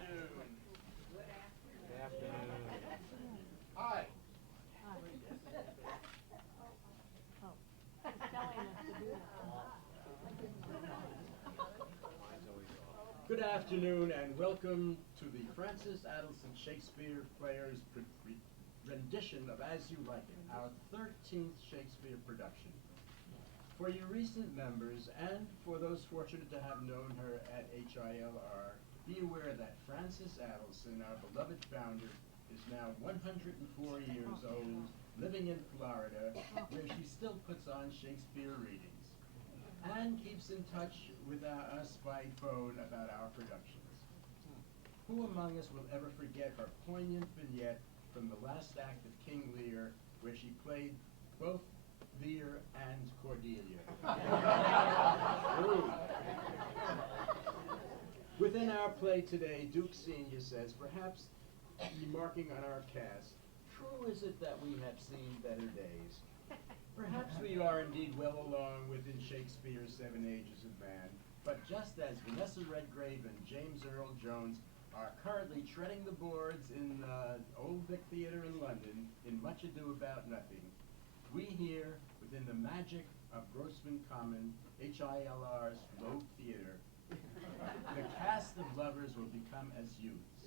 afternoon. Good afternoon. Hi. Good afternoon and welcome to the Francis Adelson Shakespeare Players rendition of As You Like It, our 13th Shakespeare production. For your recent members and for those fortunate to have known her at HILR, be aware that Francis Adelson, our beloved founder, is now 104 years old, living in Florida, where she still puts on Shakespeare readings and keeps in touch with us by phone about our productions. Who among us will ever forget her poignant vignette from the last act of King Lear, where she played both Lear and Cordelia? Within our play today, Duke Senior says, perhaps remarking on our cast, true is it that we have seen better days. Perhaps we are indeed well along within Shakespeare's 7 Ages of Man, but just as Vanessa Redgrave and James Earl Jones are currently treading the boards in Old Vic Theatre in London in Much Ado About Nothing, we here, within the magic of Grossman Common, HILR's Globe Theatre, the cast of lovers will become as youths.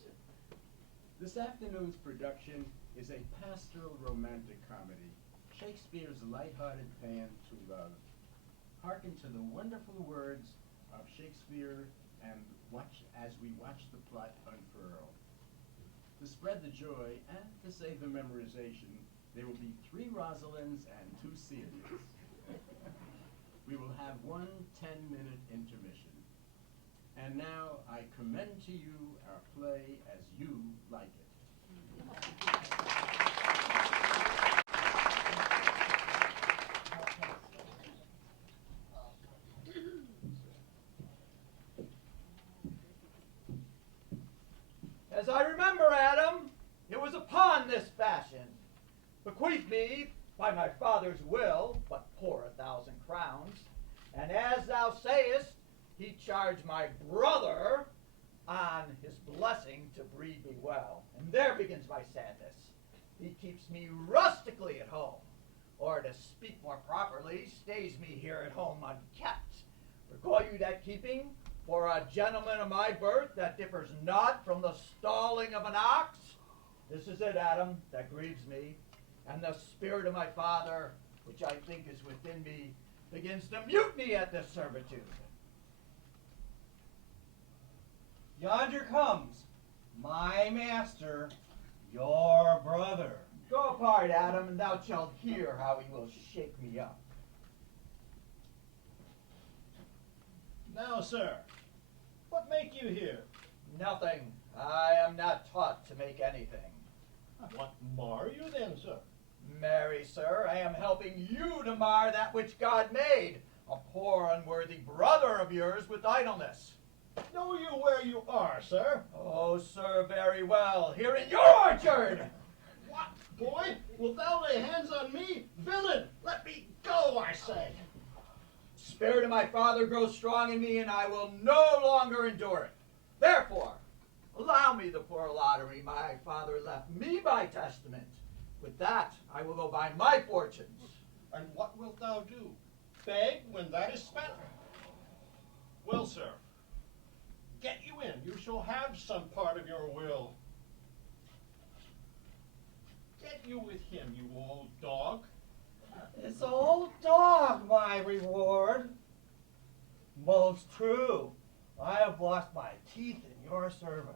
This afternoon's production is a pastoral romantic comedy, Shakespeare's light-hearted paean to love. Hearken to the wonderful words of Shakespeare and watch as we watch the plot unfurl. To spread the joy and to save the memorization, there will be 3 Rosalinds and 2 Celias. We will have one 10-minute intermission. And now I commend to you our play As You Like It. As I remember, Adam, it was upon this fashion, bequeathed me by my father's will, but poor 1,000 crowns, and as thou sayest, he charged my brother on his blessing to breed me well. And there begins my sadness. He keeps me rustically at home, or to speak more properly, stays me here at home unkept. Recall you that keeping for a gentleman of my birth that differs not from the stalling of an ox? This is it, Adam, that grieves me, and the spirit of my father, which I think is within me, begins to mutiny at this servitude. Yonder comes my master, your brother. Go apart, Adam, and thou shalt hear how he will shake me up. Now, sir, what make you here? Nothing. I am not taught to make anything. What mar you then, sir? Marry, sir, I am helping you to mar that which God made, a poor unworthy brother of yours with idleness. Know you where you are, sir? Oh, sir, very well. Here in your orchard! What, boy? Wilt thou lay hands on me? Villain, let me go, I say. Spirit of my father grows strong in me, and I will no longer endure it. Therefore, allow me the poor lottery my father left me by testament. With that, I will go buy my fortunes. And what wilt thou do? Beg when that is spent? Well, sir, get you in. You shall have some part of your will. Get you with him, you old dog. This old dog my reward. Most true, I have lost my teeth in your service.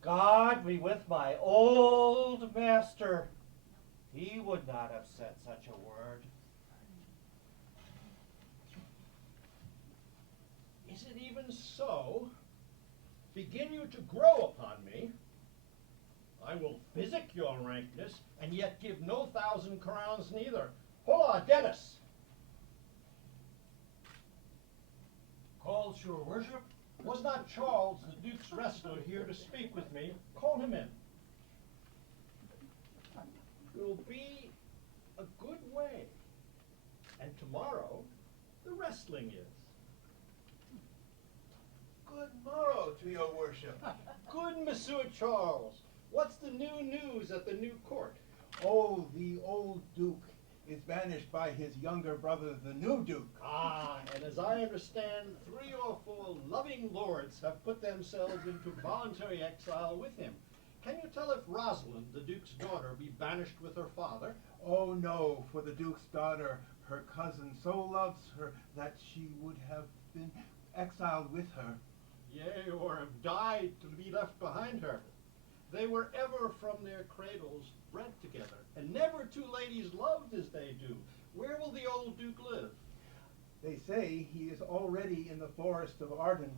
God be with my old master. He would not have said such a word. Is it even so? Begin you to grow upon me? I will physic your rankness, and yet give no 1,000 crowns neither. Hola, Dennis! Calls your worship? Was not Charles, the Duke's wrestler, here to speak with me? Call him in. Will be a good way. And tomorrow, the wrestling is. Good morrow to your worship. worship. Good Monsieur Charles, what's the new news at the new court? Oh, the old Duke is banished by his younger brother, the new Duke. Ah, and as I understand, 3 or 4 loving lords have put themselves into voluntary exile with him. Can you tell if Rosalind, the Duke's daughter, be banished with her father? Oh no, for the Duke's daughter, her cousin, so loves her that she would have been exiled with her. Yea, or have died to be left behind her. They were ever from their cradles bred together, and never 2 ladies loved as they do. Where will the old Duke live? They say he is already in the forest of Arden,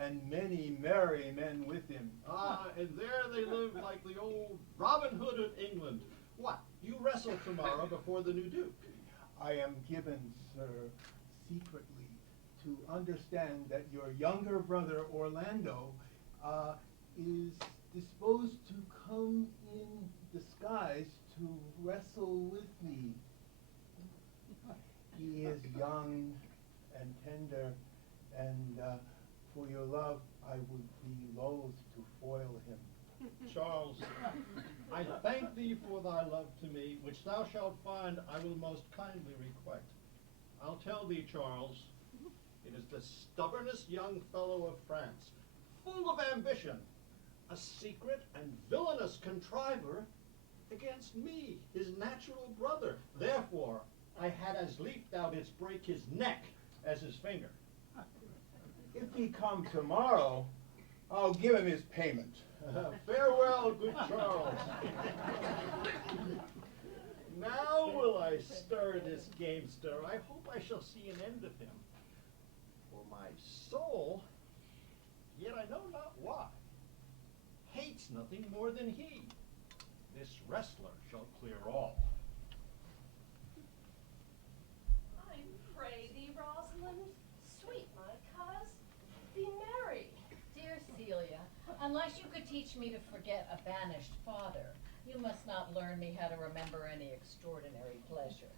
and many merry men with him. Ah, and there they live like the old Robin Hood of England. What, you wrestle tomorrow before the new Duke? I am given, sir, secretly, to understand that your younger brother, Orlando, is disposed to come in disguise to wrestle with me. He is young and tender, and for your love, I would be loath to foil him. Charles, I thank thee for thy love to me, which thou shalt find I will most kindly requite. I'll tell thee, Charles, it is the stubbornest young fellow of France, full of ambition, a secret and villainous contriver against me, his natural brother. Therefore, I had as lief thou didst break his neck as his finger. If he come tomorrow, I'll give him his payment. Farewell, good Charles. Now will I stir this gamester. I hope I shall see an end of him. For my soul, yet I know not why, hates nothing more than he. This wrestler shall clear all. I pray thee, Rosalind, sweet my coz, be merry. Dear Celia, unless you could teach me to forget a banished father, you must not learn me how to remember any extraordinary pleasure.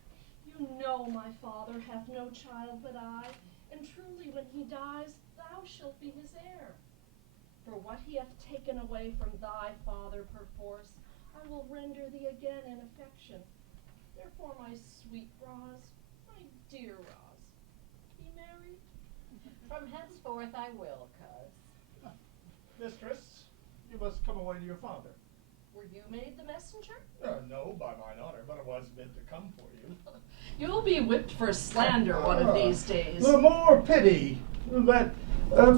You know my father hath no child but I, and truly when he dies, thou shalt be his heir. For what he hath taken away from thy father perforce, I will render thee again in affection. Therefore, my sweet Roz, my dear Roz, be merry. From henceforth I will, coz. Mistress, you must come away to your father. Were you made the messenger? No, by mine honor, but it was meant to come for you. You'll be whipped for slander one of these days. The more pity that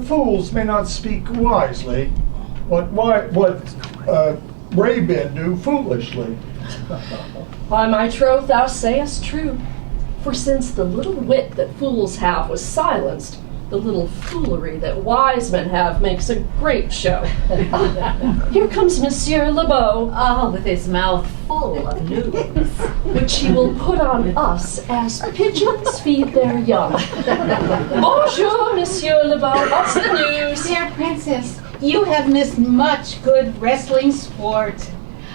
fools may not speak wisely. What brave men do foolishly. By my troth, thou sayest true. For since the little wit that fools have was silenced, the little foolery that wise men have makes a great show. Here comes Monsieur Lebeau, Ah, with his mouth full of news. which he will put on us as pigeons feed their young. Bonjour, Monsieur Lebeau. What's the news? Dear Princess, you have missed much good wrestling sport.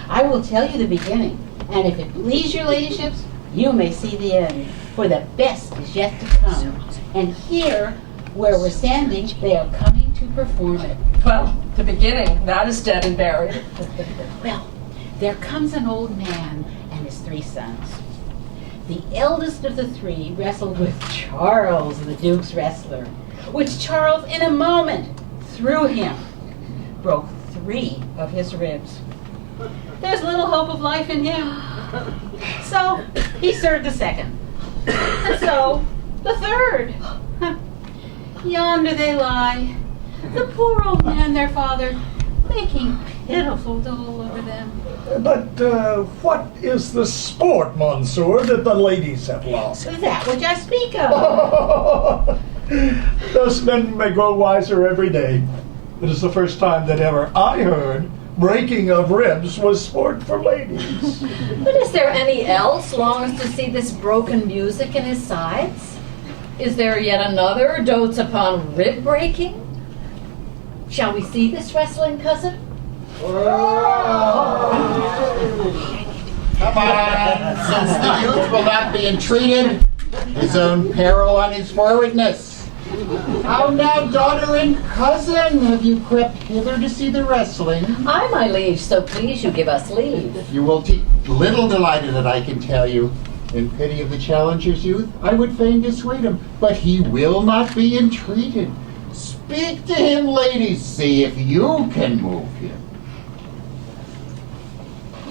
I will tell you the beginning, and if it please your ladyships, you may see the end, for the best is yet to come. And here, where we're standing, they are coming to perform it. Well, the beginning, that is dead and buried. Well, there comes an old man and his 3 sons. The eldest of the 3 wrestled with Charles, the Duke's wrestler, which Charles in a moment threw him, broke 3 of his ribs. There's little hope of life in him. So he served the 2nd. And so the 3rd. Yonder they lie, the poor old man, their father, making pitiful dole over them. But what is the sport, Monsieur, that the ladies have lost? That which I speak of. Thus men may grow wiser every day. It is the first time that ever I heard breaking of ribs was sport for ladies. But is there any else longs to see this broken music in his sides? Is there yet another dotes upon rib breaking? Shall we see this wrestling, cousin? Come on, since the youth will not be entreated, his own peril on his forwardness. How now, daughter and cousin, have you crept hither to see the wrestling? Aye, my liege, so please you give us leave. You will little delighted that I can tell you. In pity of the challenger's youth, I would fain dissuade him, but he will not be entreated. Speak to him, ladies, see if you can move him.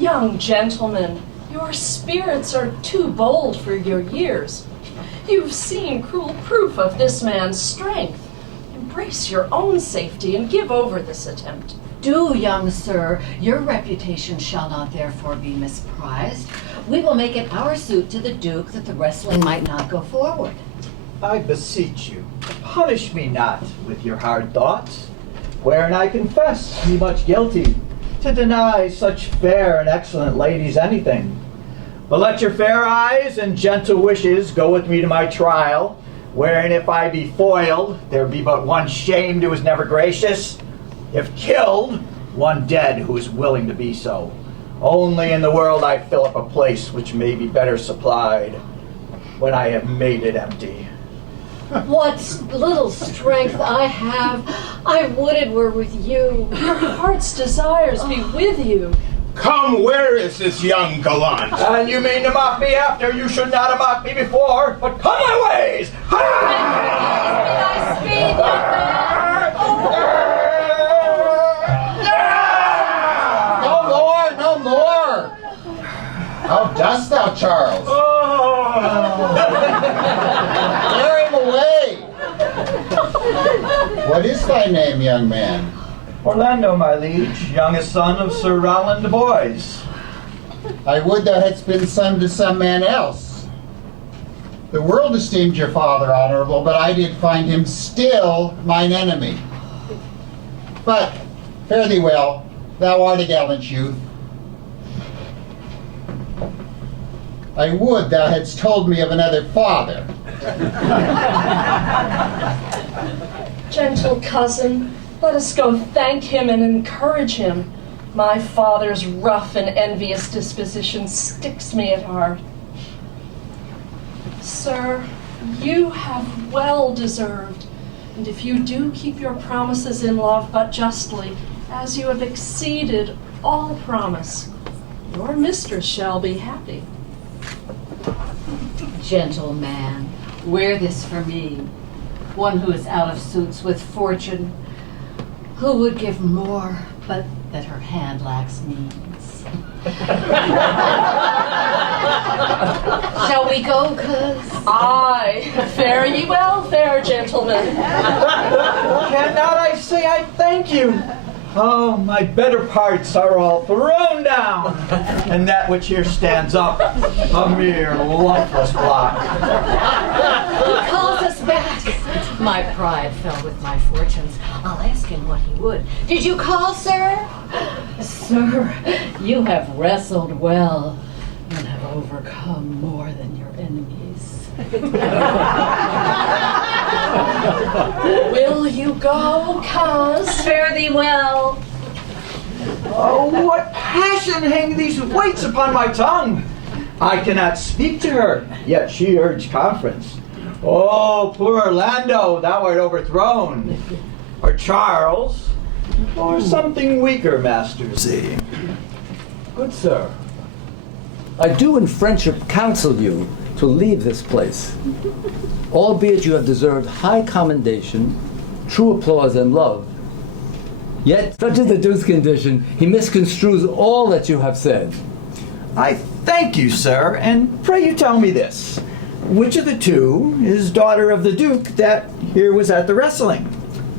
Young gentlemen, your spirits are too bold for your years. You've seen cruel proof of this man's strength. Embrace your own safety and give over this attempt. Do, young sir, your reputation shall not therefore be misprized. We will make it our suit to the Duke that the wrestling might not go forward. I beseech you, punish me not with your hard thoughts, wherein I confess me much guilty, to deny such fair and excellent ladies anything. But let your fair eyes and gentle wishes go with me to my trial, wherein if I be foiled, there be but one shamed who is never gracious, if killed, one dead who is willing to be so. Only in the world I fill up a place which may be better supplied when I have made it empty. What little strength I have, I would it were with you. Your heart's desires be with you. Come, where is this young gallant? And you mean to mock me after? You should not have mocked me before, but come my ways! May I speed, young man? No more! How dost thou, Charles? Bear him away! What is thy name, young man? Orlando, my liege, youngest son of Sir Rowland de Boys. I would thou hadst been son to some man else. The world esteemed your father honorable, but I did find him still mine enemy. But fare thee well, thou art a gallant youth. I would thou hadst told me of another father. Gentle cousin, let us go thank him and encourage him. My father's rough and envious disposition sticks me at heart. Sir, you have well deserved, and if you do keep your promises in love but justly, as you have exceeded all promise, your mistress shall be happy. Gentle man, wear this for me, one who is out of suits with fortune, who would give more, but that her hand lacks means. Shall we go, coz? Aye, fare ye well, fair gentlemen. Cannot I say I thank you? Oh, my better parts are all thrown down, and that which here stands up, a mere lifeless block. He calls us back. My pride fell with my fortunes. I'll ask him what he would. Did you call, sir? Sir, you have wrestled well and have overcome more than your enemies. Will you go, coz? Fare thee well. Oh, what passion hang these weights upon my tongue! I cannot speak to her, yet she urged conference. Oh, poor Orlando, thou art overthrown. Or Charles, or something weaker, Master Z. Good sir, I do in friendship counsel you to leave this place, albeit you have deserved high commendation, true applause and love. Yet, such is the Duke's condition, he misconstrues all that you have said. I thank you, sir, and pray you tell me this. Which of the two is daughter of the Duke that here was at the wrestling?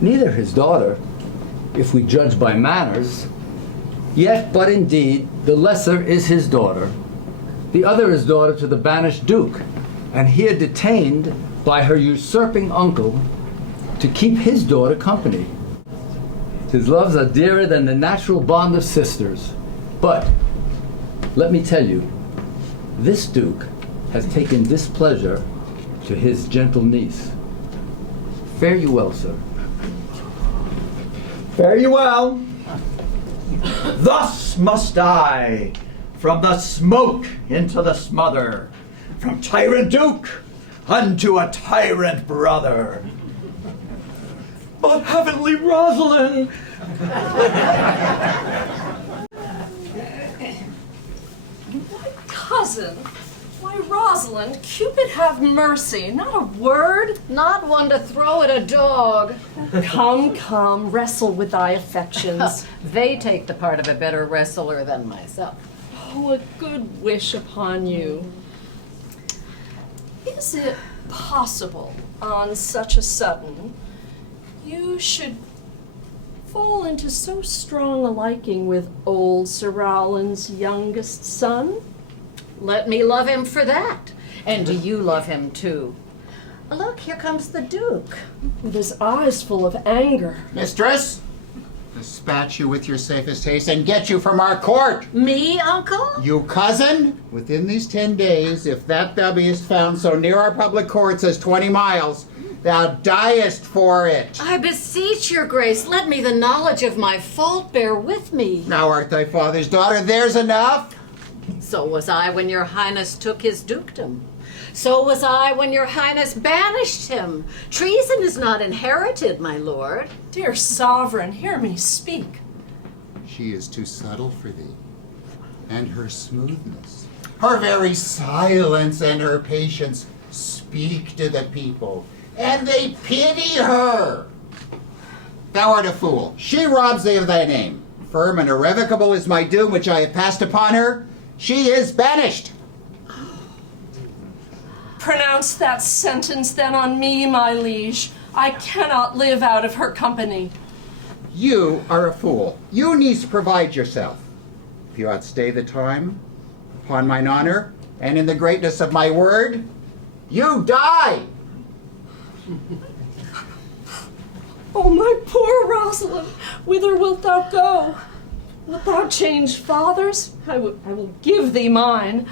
Neither his daughter, if we judge by manners. Yet, but indeed, the lesser is his daughter. The other is daughter to the banished Duke, and here detained by her usurping uncle to keep his daughter company. His loves are dearer than the natural bond of sisters. But, let me tell you, this Duke has taken displeasure to his gentle niece. Fare you well, sir. Fare you well. Thus must I, from the smoke into the smother, from tyrant Duke unto a tyrant brother. but heavenly Rosalind. Cousin, why, Rosalind, Cupid have mercy, not a word. Not one to throw at a dog. Come, come, wrestle with thy affections. They take the part of a better wrestler than myself. Oh, a good wish upon you. Is it possible, on such a sudden, you should fall into so strong a liking with old Sir Rowland's youngest son? Let me love him for that. And do you love him too? Look, here comes the Duke. With his eyes full of anger. Mistress, dispatch you with your safest haste and get you from our court. Me, uncle? You cousin, within these 10 days, if that thou beest found so near our public courts as 20 miles, thou diest for it. I beseech your grace, let me the knowledge of my fault bear with me. Thou art thy father's daughter, there's enough. So was I when your highness took his dukedom. So was I when your highness banished him. Treason is not inherited, my lord. Dear sovereign, hear me speak. She is too subtle for thee, and her smoothness, her very silence and her patience speak to the people, and they pity her. Thou art a fool. She robs thee of thy name. Firm and irrevocable is my doom which I have passed upon her. She is banished. Pronounce that sentence then on me, my liege. I cannot live out of her company. You are a fool. You needs provide yourself. If you outstay the time, upon mine honor, and in the greatness of my word, you die. Oh, my poor Rosalind, whither wilt thou go? Wilt thou change fathers? I will give thee mine.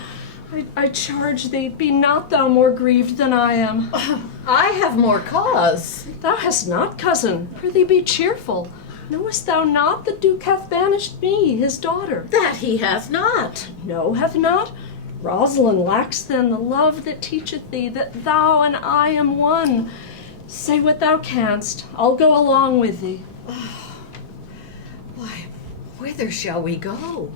I charge thee, be not thou more grieved than I am. I have more cause. Thou hast not, cousin. Prithee be cheerful. Knowest thou not the Duke hath banished me, his daughter? That he hath not. No, hath not? Rosalind lacks then the love that teacheth thee that thou and I am one. Say what thou canst. I'll go along with thee. Why, whither shall we go?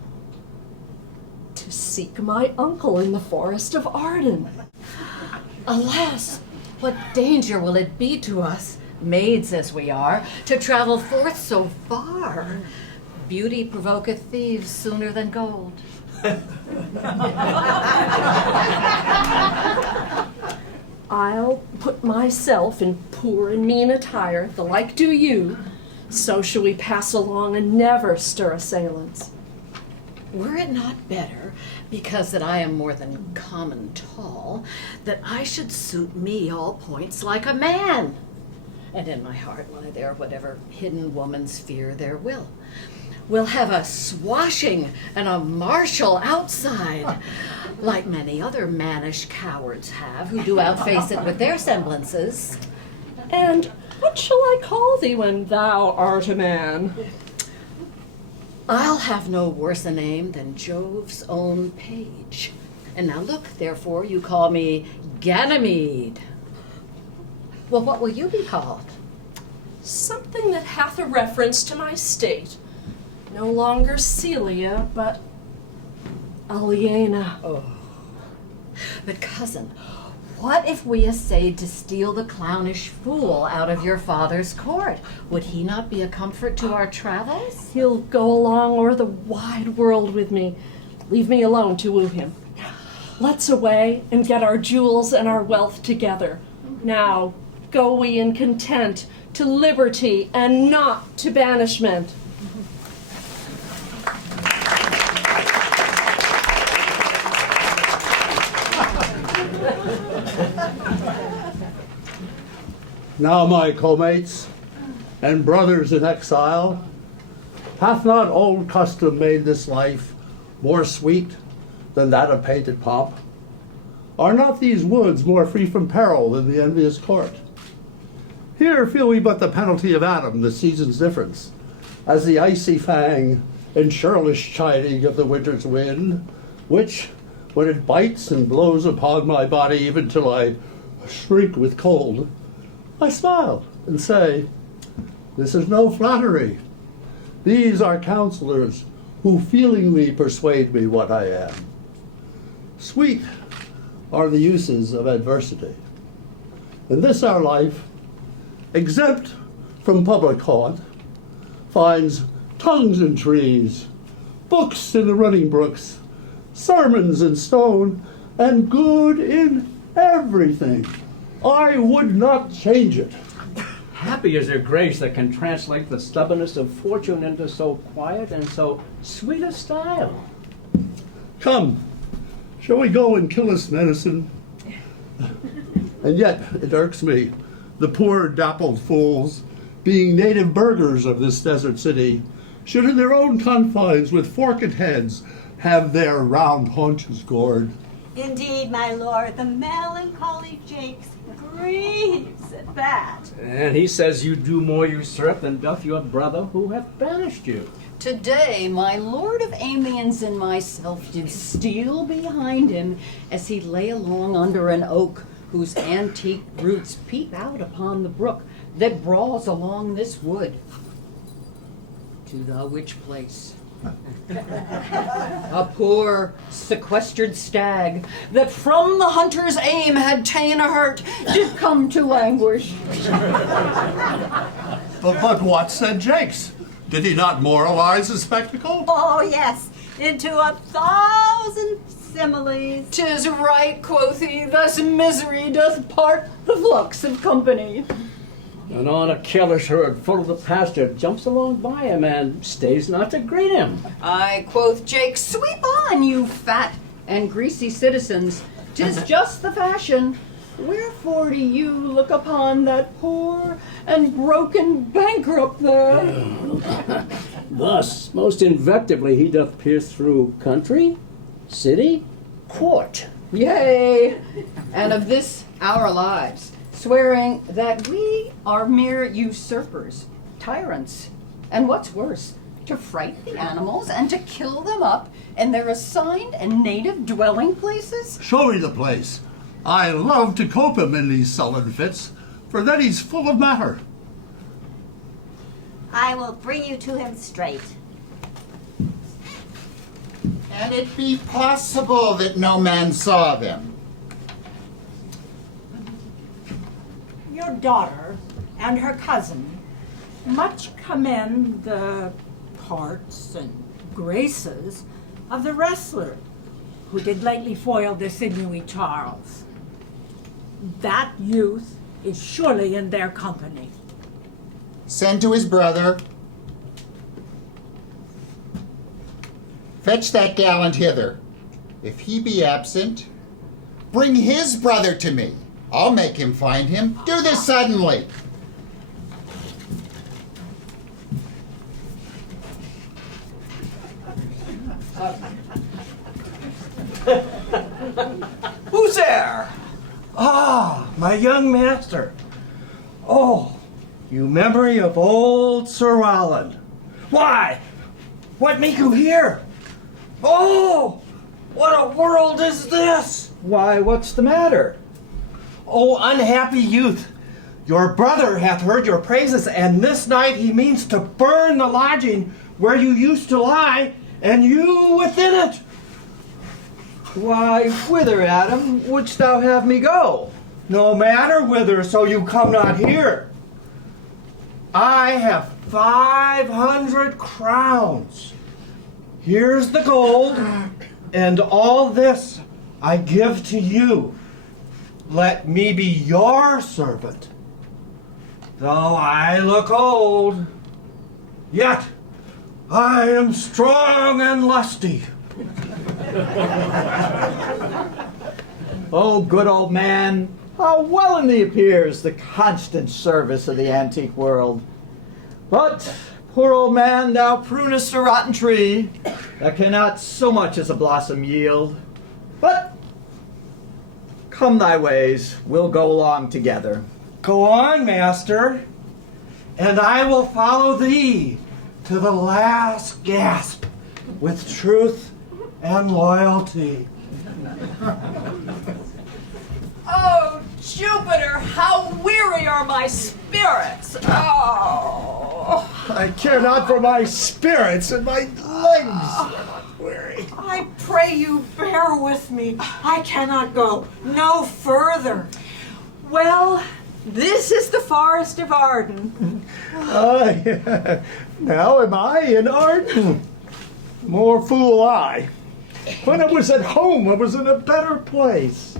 To seek my uncle in the forest of Arden. Alas, what danger will it be to us, maids as we are, to travel forth so far? Beauty provoketh thieves sooner than gold. I'll put myself in poor and mean attire, the like do you. So shall we pass along and never stir assailants. Were it not better, because that I am more than common tall, that I should suit me all points like a man? And in my heart lie there whatever hidden woman's fear there will. We'll have a swashing and a martial outside, like many other mannish cowards have, who do outface it with their semblances. And what shall I call thee when thou art a man? I'll have no worse a name than Jove's own page. And now look, therefore, you call me Ganymede. Well, what will you be called? Something that hath a reference to my state. No longer Celia, but Aliena. Oh. But cousin, what if we essayed to steal the clownish fool out of your father's court? Would he not be a comfort to our travels? He'll go along o'er the wide world with me. Leave me alone to woo him. Let's away and get our jewels and our wealth together. Now, go we in content to liberty and not to banishment. Now, my co-mates and brothers in exile, hath not old custom made this life more sweet than that of painted pomp? Are not these woods more free from peril than the envious court? Here feel we but the penalty of Adam, the season's difference, as the icy fang and churlish chiding of the winter's wind, which, when it bites and blows upon my body even till I shrink with cold, I smile and say, This is no flattery. These are counselors who feelingly persuade me what I am. Sweet are the uses of adversity. In this our life, exempt from public haunt, finds tongues in trees, books in the running brooks, sermons in stone, and good in everything. I would not change it. Happy is your grace that can translate the stubbornness of fortune into so quiet and so sweet a style. Come, shall we go and kill this medicine? And yet it irks me, the poor dappled fools, being native burghers of this desert city, should in their own confines with forked heads have their round haunches gored. Indeed, my lord, the melancholy Jakes grieves at that. And he says you do more usurp than doth your brother who hath banished you. Today, my lord of Amiens and myself did steal behind him as he lay along under an oak whose antique roots peep out upon the brook that brawls along this wood. To the which place a poor sequestered stag that from the hunter's aim had ta'en a hurt did come to languish. But what said Jakes? Did he not moralize the spectacle? Oh, yes, into 1,000 similes. 'Tis right, quoth he, thus misery doth part the flux of company. And on a careless herd full of the pasture jumps along by him and stays not to greet him. Aye, quoth Jake, sweep on, you fat and greasy citizens. 'Tis just the fashion. Wherefore do you look upon that poor and broken bankrupt there? Thus, most invectively he doth pierce through country, city, court. Yea, and of this our lives, swearing that we are mere usurpers, tyrants, and what's worse, to fright the animals and to kill them up in their assigned and native dwelling places? Show me the place. I love to cope him in these sullen fits, for then he's full of matter. I will bring you to him straight. Can it be possible that no man saw them? Your daughter and her cousin much commend the parts and graces of the wrestler who did lately foil the sinewy Charles. That youth is surely in their company. Send to his brother. Fetch that gallant hither. If he be absent, bring his brother to me. I'll make him find him. Do this suddenly. Who's there? Ah, my young master. Oh, you memory of old Sir Roland. Why, what make you here? Oh, what a world is this? Why, what's the matter? Oh, unhappy youth, your brother hath heard your praises, and this night he means to burn the lodging where you used to lie, and you within it. Why, whither, Adam, wouldst thou have me go? No matter whither, so you come not here. I have 500 crowns. Here's the gold, and all this I give to you. Let me be your servant. Though I look old, yet I am strong and lusty. Oh, good old man, how well in thee appears the constant service of the antique world. But, poor old man, thou prunest a rotten tree that cannot so much as a blossom yield. But, come thy ways, we'll go along together. Go on, master, and I will follow thee to the last gasp with truth and loyalty. Oh, Jupiter, how weary are my spirits! Oh! I care not for my spirits, and my legs are weary. I pray you bear with me. I cannot go no further. Well, this is the Forest of Arden. Now am I in Arden? More fool I. When I was at home, I was in a better place.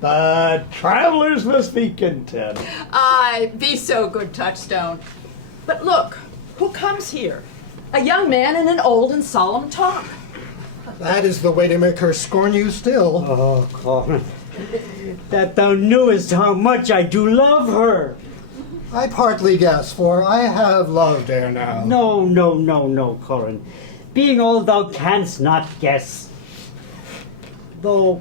But travelers must be content. Aye, be so good, Touchstone. But look, who comes here? A young man in an old and solemn talk. That is the way to make her scorn you still. Oh, Colin, that thou knewest how much I do love her. I partly guess, for I have loved ere now. No, Colin. Being all thou canst not guess. Though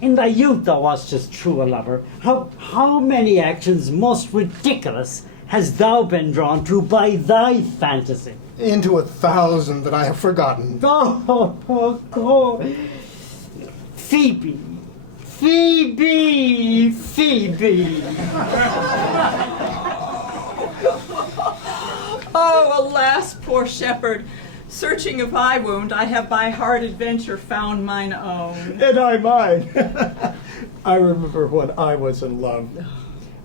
in thy youth thou wast as true a lover, how many actions most ridiculous hast thou been drawn to by thy fantasy? Into 1,000 that I have forgotten. Oh, Phoebe. Oh, alas, poor shepherd. Searching of eye wound, I have by hard adventure found mine own. And I mine. I remember when I was in love.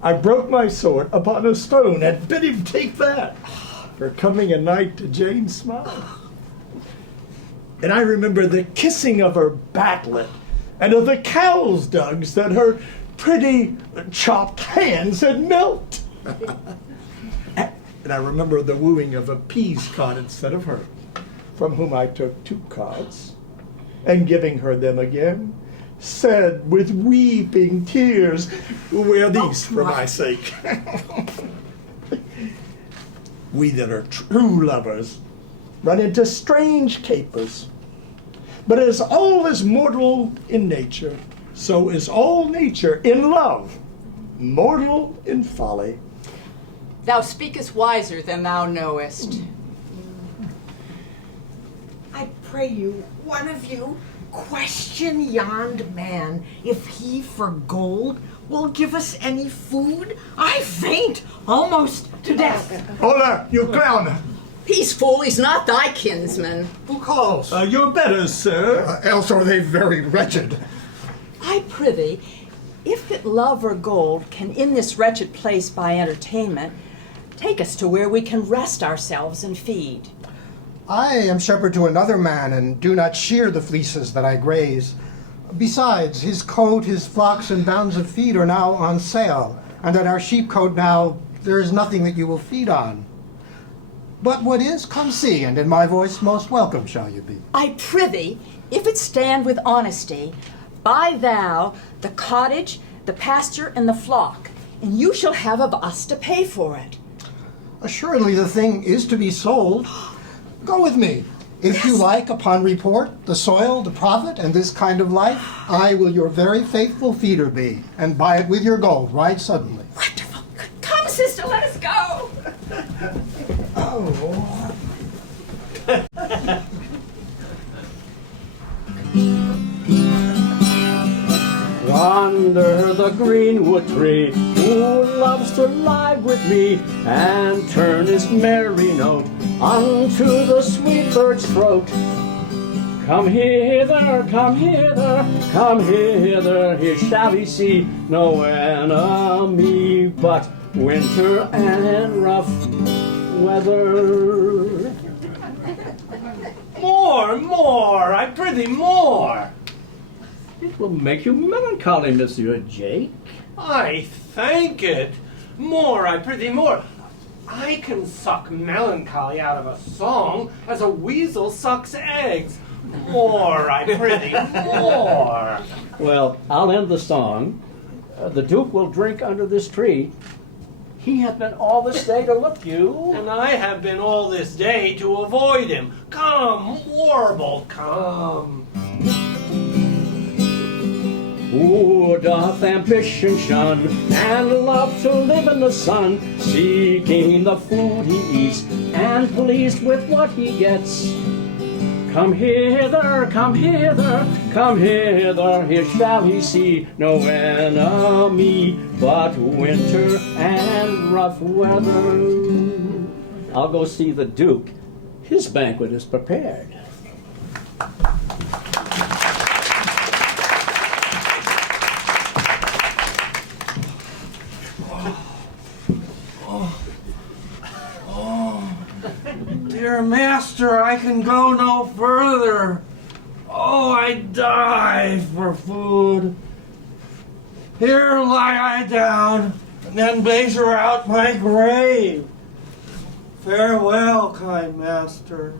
I broke my sword upon a stone and bid him take that for coming a night to Jane's smile. And I remember the kissing of her backlet and of the cow's dugs that her pretty chopped hands had milked. And I remember the wooing of a peas cod instead of her, from whom I took 2 cods, and giving her them again, said with weeping tears, wear these for my sake. We that are true lovers run into strange capers. But as all is mortal in nature, so is all nature in love, mortal in folly. Thou speakest wiser than thou knowest. I pray you, one of you, question yond man if he for gold will give us any food. I faint almost to death. Hola, you clown! Peace, fool, he's not thy kinsman. Who calls? Your betters, sir. Else are they very wretched. I prithee, if that love or gold can in this wretched place buy entertainment, take us to where we can rest ourselves and feed. I am shepherd to another man, and do not shear the fleeces that I graze. Besides, his coat, his flocks, and bounds of feed are now on sale, and at our sheepcote now there is nothing that you will feed on. But what is, come see, and in my voice most welcome shall you be. I prithee, if it stand with honesty, buy thou the cottage, the pasture, and the flock, and you shall have of us to pay for it. Assuredly the thing is to be sold. Go with me. If you like, upon report, the soil, the profit, and this kind of life, I will your very faithful feeder be, and buy it with your gold right suddenly. Wonderful. Come, sister, let us go. Oh. Under the greenwood tree, who loves to lie with me and turn his merry note unto the sweet bird's throat. Come hither, come hither, come hither, here shall he see no enemy but winter and rough weather. More, I prithee, more. It will make you melancholy, Monsieur Jake. I thank it. More, I prithee, more. I can suck melancholy out of a song as a weasel sucks eggs. More, I prithee, more. Well, I'll end the song. The Duke will drink under this tree. He hath been all this day to look you. And I have been all this day to avoid him. Come, warble, come. Who doth ambition shun, and love to live in the sun, seeking the food he eats, and pleased with what he gets. Come hither, come hither, come hither, here shall he see no enemy but winter and rough weather. I'll go see the Duke. His banquet is prepared. Dear master, I can go no further. Oh, I die for food. Here lie I down, and then measure out my grave. Farewell, kind master.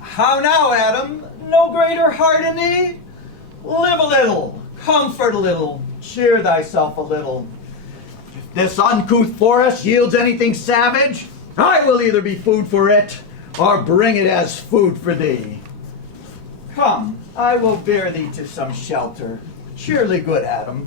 How now, Adam? No greater heart in thee? Live a little, comfort a little, cheer thyself a little. If this uncouth forest yields anything savage, I will either be food for it, or bring it as food for thee. Come, I will bear thee to some shelter. Surely good, Adam.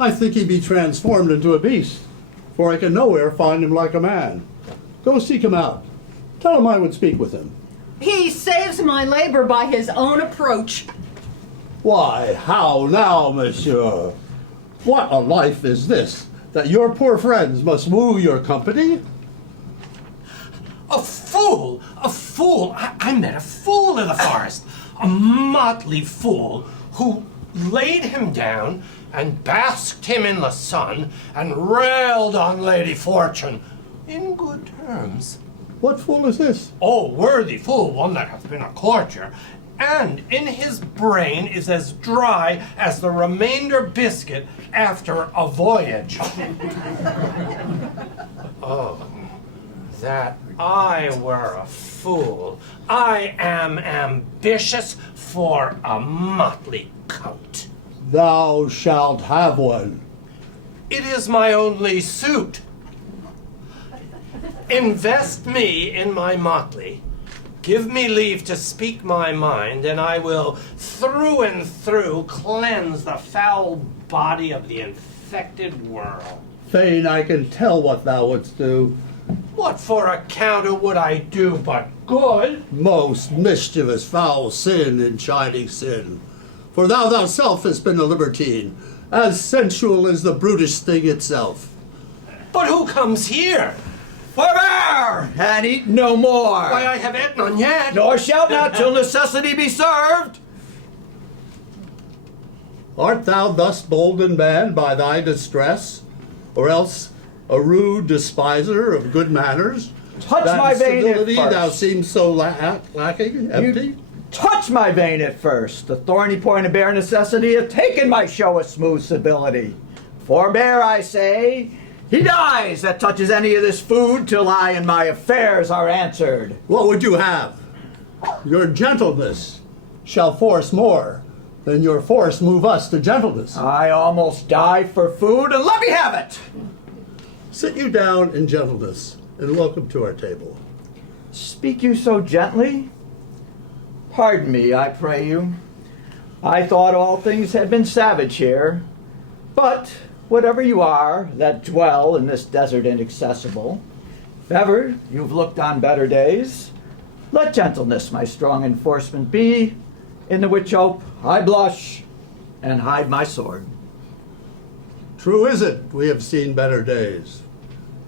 I think he be transformed into a beast, for I can nowhere find him like a man. Go seek him out. Tell him I would speak with him. He saves my labor by his own approach. Why, how now, monsieur? What a life is this, that your poor friends must woo your company? A fool! A fool! I met a fool in the forest. A motley fool who laid him down and basked him in the sun and railed on Lady Fortune in good terms. What fool is this? Oh, worthy fool, one that hath been a courtier, and in his brain is as dry as the remainder biscuit after a voyage. Oh, that I were a fool. I am ambitious for a motley coat. Thou shalt have one. It is my only suit. Invest me in my motley. Give me leave to speak my mind, and I will through and through cleanse the foul body of the infected world. Fain, I can tell what thou wouldst do. What for a counter would I do but good? Most mischievous foul sin in shining sin. For thou thyself hast been a libertine, as sensual as the brutish thing itself. But who comes here? Forbear, and eat no more. Why, I have eat none yet. Nor shalt not till necessity be served. Art thou thus boldened, man, by thy distress, or else a rude despiser of good manners? Touch that my vein at civility first. thou seems so lacking, empty? You touch my vein at first. The thorny point of bare necessity hath taken my show of smooth civility. Forbear, I say. He dies that touches any of this food till I and my affairs are answered. What would you have? Your gentleness shall force more than your force move us to gentleness. I almost die for food, and let me have it. Sit you down in gentleness, and welcome to our table. Speak you so gently? Pardon me, I pray you. I thought all things had been savage here, but whatever you are that dwell in this desert inaccessible, if ever you've looked on better days, let gentleness my strong enforcement be, in the which hope I blush and hide my sword. True is it, we have seen better days.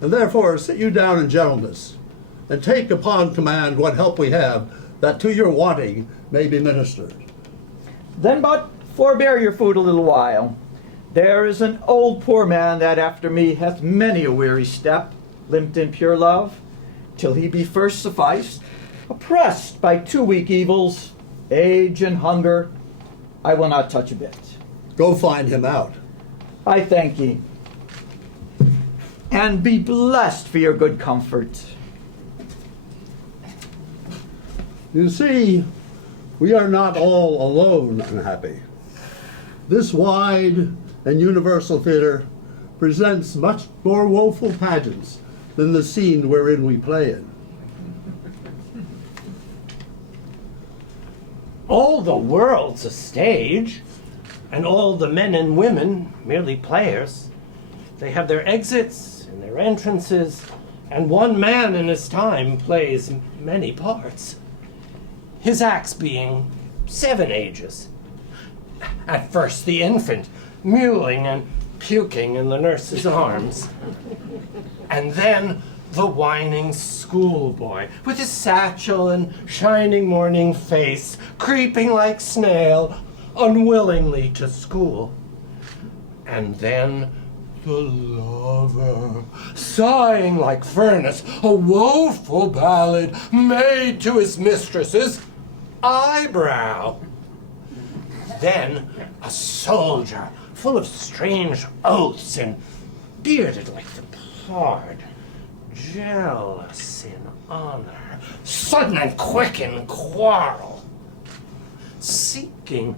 And therefore sit you down in gentleness, and take upon command what help we have, that to your wanting may be ministered. Then but forbear your food a little while. There is an old poor man that after me hath many a weary step, limped in pure love, till he be first sufficed, oppressed by two weak evils, age and hunger. I will not touch a bit. Go find him out. I thank ye, and be blessed for your good comfort. You see, we are not all alone unhappy. This wide and universal theater presents much more woeful pageants than the scene wherein we play in. All the world's a stage, and all the men and women merely players. They have their exits and their entrances, and one man in his time plays many parts. His acts being 7 ages. At first the infant, mewling and puking in the nurse's arms. And then the whining schoolboy, with his satchel and shining morning face, creeping like snail, unwillingly to school. And then the lover, sighing like furnace, a woeful ballad made to his mistress's eyebrow. Then a soldier, full of strange oaths and bearded like the pard, jealous in honor, sudden and quick in quarrel, seeking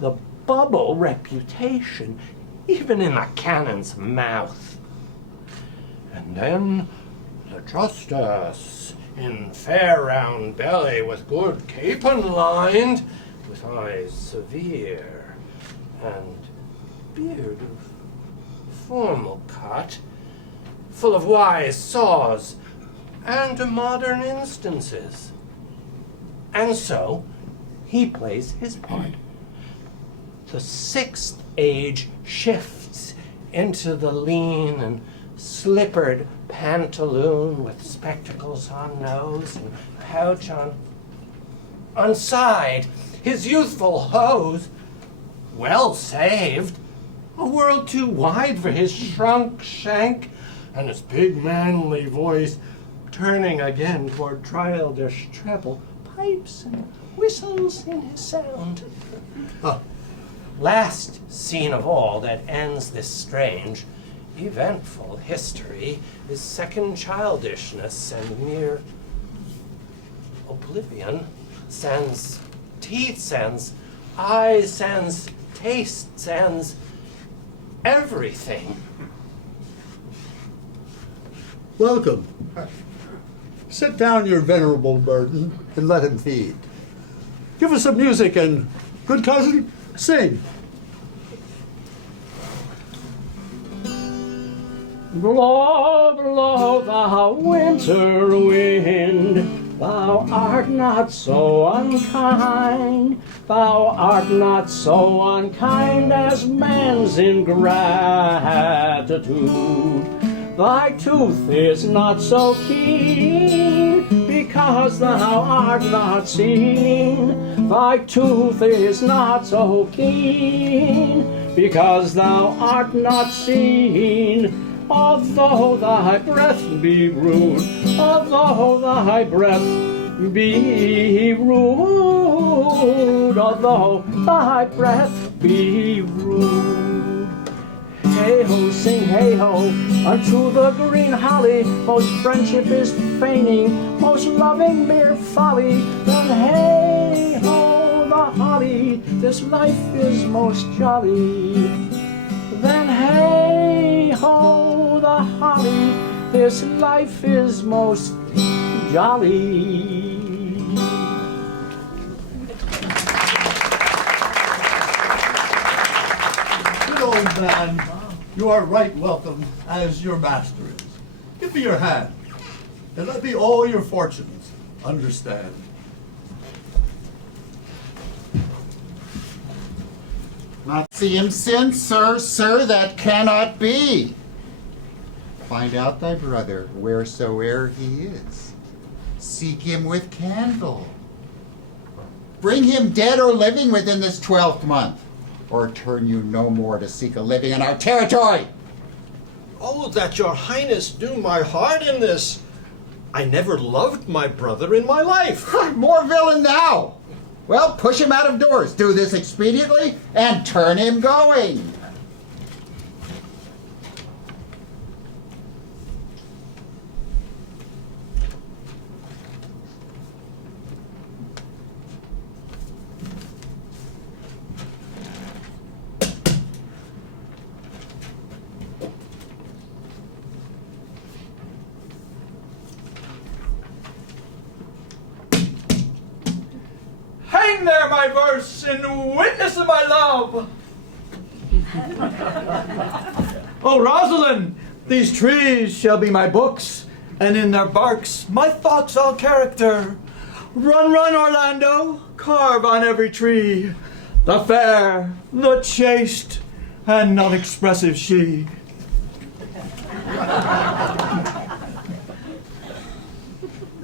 the bubble reputation even in the cannon's mouth. And then the justice, in fair round belly with good capon lined, with eyes severe and beard of formal cut, full of wise saws and modern instances. And so he plays his part. The 6th age shifts into the lean and slippered pantaloon with spectacles on nose and pouch on side. His youthful hose, well saved, a world too wide for his shrunk shank, and his big manly voice turning again toward childish treble, pipes and whistles in his sound. Last scene of all that ends this strange, eventful history is second childishness and mere oblivion, sans teeth, sans eyes, sans taste, sans everything. Welcome. Sit down your venerable burden and let him feed. Give us some music and, good cousin, sing. Blow, blow, thou winter wind, thou art not so unkind, thou art not so unkind as man's ingratitude. Thy tooth is not so keen, because thou art not seen. Thy tooth is not so keen, because thou art not seen. Although thy breath be rude, although thy breath be rude, although thy breath be rude. Hey-ho, sing hey-ho, unto the green holly, most friendship is feigning, most loving mere folly. Then hey-ho, the holly, this life is most jolly. Then hey-ho, the holly, this life is most jolly. Good old man, you are right welcome as your master is. Give me your hand, and let me all your fortunes understand. Not see him since, sir, sir, that cannot be. Find out thy brother wheresoe'er he is. Seek him with candle. Bring him dead or living within this 12th month, or turn you no more to seek a living in our territory. Oh, that your highness knew my heart in this. I never loved my brother in my life. More villain now. Well, push him out of doors. Do this expediently and turn him going. Hang Sing there my verse in witness of my love. Oh, Rosalind, these trees shall be my books, and in their barks my thoughts all character. Run, run, Orlando, carve on every tree the fair, the chaste, and non-expressive she.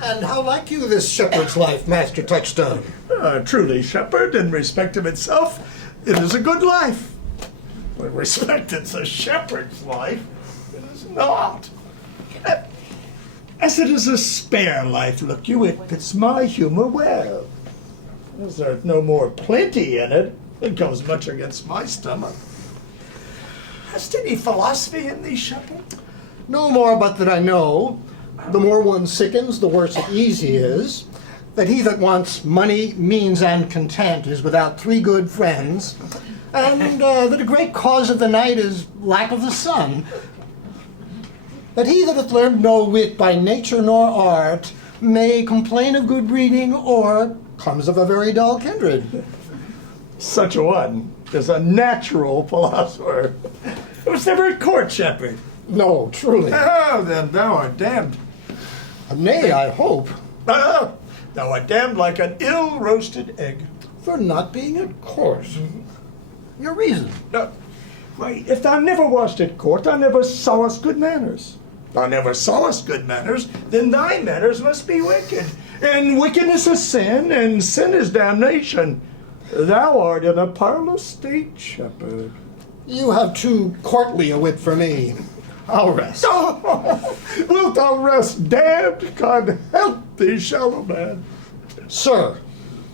And how like you this shepherd's life, Master Touchstone? Truly, shepherd, in respect of itself, it is a good life. In respect it's a shepherd's life, it is not. As it is a spare life, look you, it fits my humour well. As there's no more plenty in it, it goes much against my stomach. Hast any philosophy in thee, shepherd? No more but that I know, the more one sickens, the worse at ease he is, that he that wants money, means, and content is without 3 good friends, and that a great cause of the night is lack of the sun. That he that hath learned no wit by nature nor art may complain of good breeding, or comes of a very dull kindred. Such a one is a natural philosopher. It was never at court, shepherd. No, truly. Oh, then thou art damned. Nay, I hope. Thou art damned like an ill-roasted egg. For not being at court. Your reason? Why, if thou never wast at court, thou never sawest good manners. Thou never sawest good manners, then thy manners must be wicked. And wickedness is sin, and sin is damnation. Thou art in a parlous state, shepherd. You have too courtly a wit for me. I'll rest. Oh, wilt thou rest, damned? God help thee, shallow man. Sir,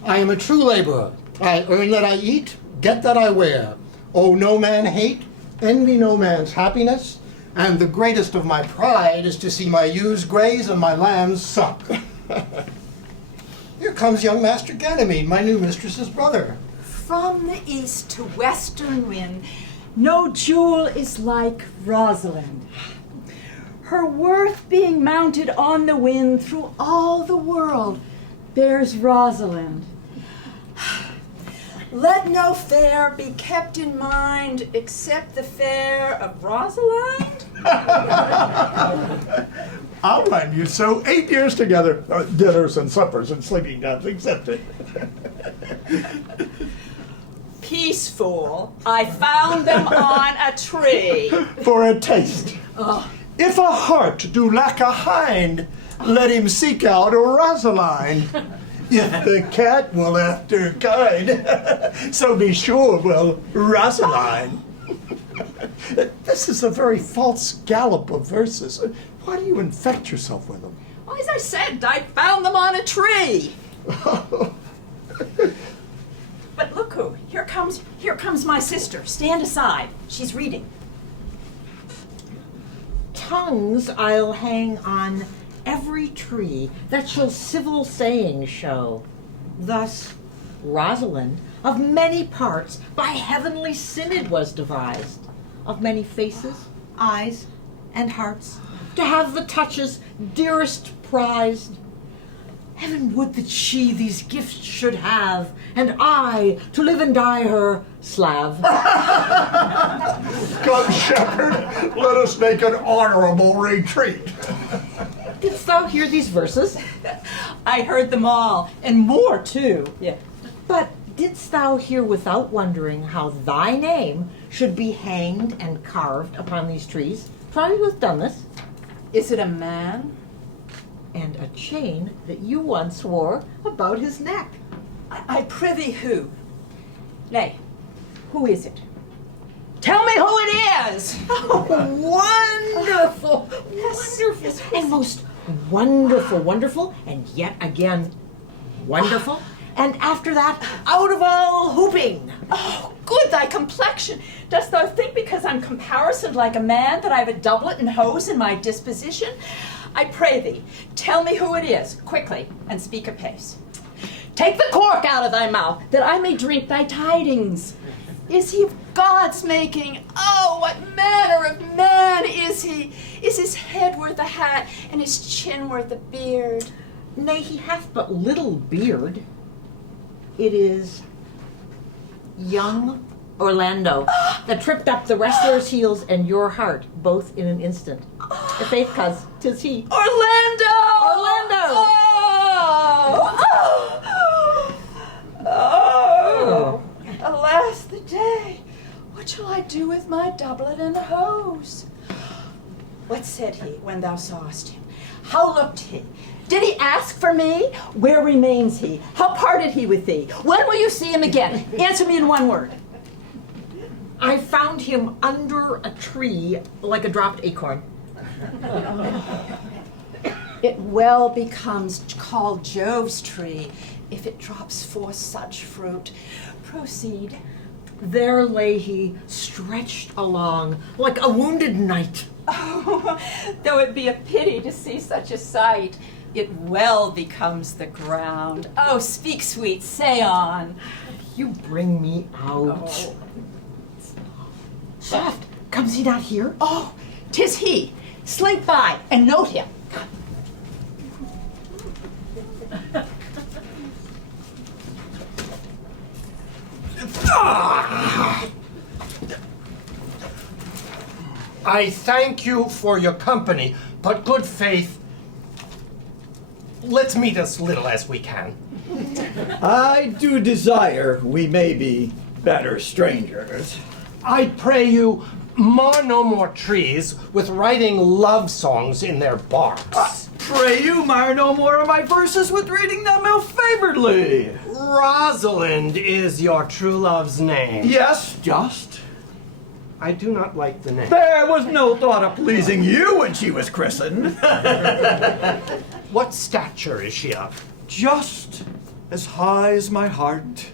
I am a true laborer. I earn that I eat, get that I wear. Owe no man hate, envy no man's happiness, and the greatest of my pride is to see my ewes graze and my lambs suck. Here comes young Master Ganymede, my new mistress's brother. From the east to western wind, no jewel is like Rosalind. Her worth being mounted on the wind through all the world bears Rosalind. Let no fair be kept in mind except the fair of Rosalind. I'll run you so 8 years together, dinners and suppers and sleeping downs accepted. Peace, fool. I found them on a tree. For a taste. If a heart do lack a hind, let him seek out a Rosaline. If the cat will after guide, so be sure will Rosaline. This is a very false gallop of verses. Why do you infect yourself with them? Well, as I said, I found them on a tree. But look who, here comes my sister. Stand aside. She's reading. Tongues I'll hang on every tree that shall civil saying show. Thus Rosalind of many parts by heavenly synod was devised, of many faces, eyes, and hearts, to have the touches dearest prized. Heaven would that she these gifts should have, and I to live and die her Slav. Come, shepherd, let us make an honorable retreat. Didst thou hear these verses? I heard them all, and more too. Yeah. But didst thou hear without wondering how thy name should be hanged and carved upon these trees? Try who hath done this. Is it a man? And a chain that you once wore about his neck. I prithee who? Nay, who is it? Tell me who it is! Oh, wonderful, wonderful, and most wonderful, and yet again wonderful, and after that, out of all hooping. Oh, good thy complexion! Dost thou think because I'm comparisoned like a man that I've a doublet and hose in my disposition? I pray thee, tell me who it is, quickly, and speak apace. Take the cork out of thy mouth, that I may drink thy tidings. Is he of God's making? Oh, what manner of man is he? Is his head worth a hat, and his chin worth a beard? Nay, he hath but little beard. It is young Orlando that tripped up the wrestler's heels and your heart, both in an instant. The faith, cuz, 'tis he. Orlando! Orlando! Oh! Alas the day! What shall I do with my doublet and hose? What said he when thou sawest him? How looked he? Did he ask for me? Where remains he? How parted he with thee? When will you see him again? Answer me in one word. I found him under a tree like a dropped acorn. It well becomes called Jove's tree if it drops forth such fruit. Proceed. There lay he, stretched along like a wounded knight. Oh, though it be a pity to see such a sight, it well becomes the ground. Oh, speak, sweet, say on. You bring me out. Oh. Soft, comes he not here? Oh, 'tis he. Slink by and note him. I thank you for your company, but good faith, let's meet as little as we can. I do desire we may be better strangers. I pray you, mar no more trees with writing love songs in their barks. Pray you mar no more of my verses with reading them ill-favoredly. Rosalind is your true love's name. Yes, just. I do not like the name. There was no thought of pleasing you when she was christened. What stature is she of? Just as high as my heart.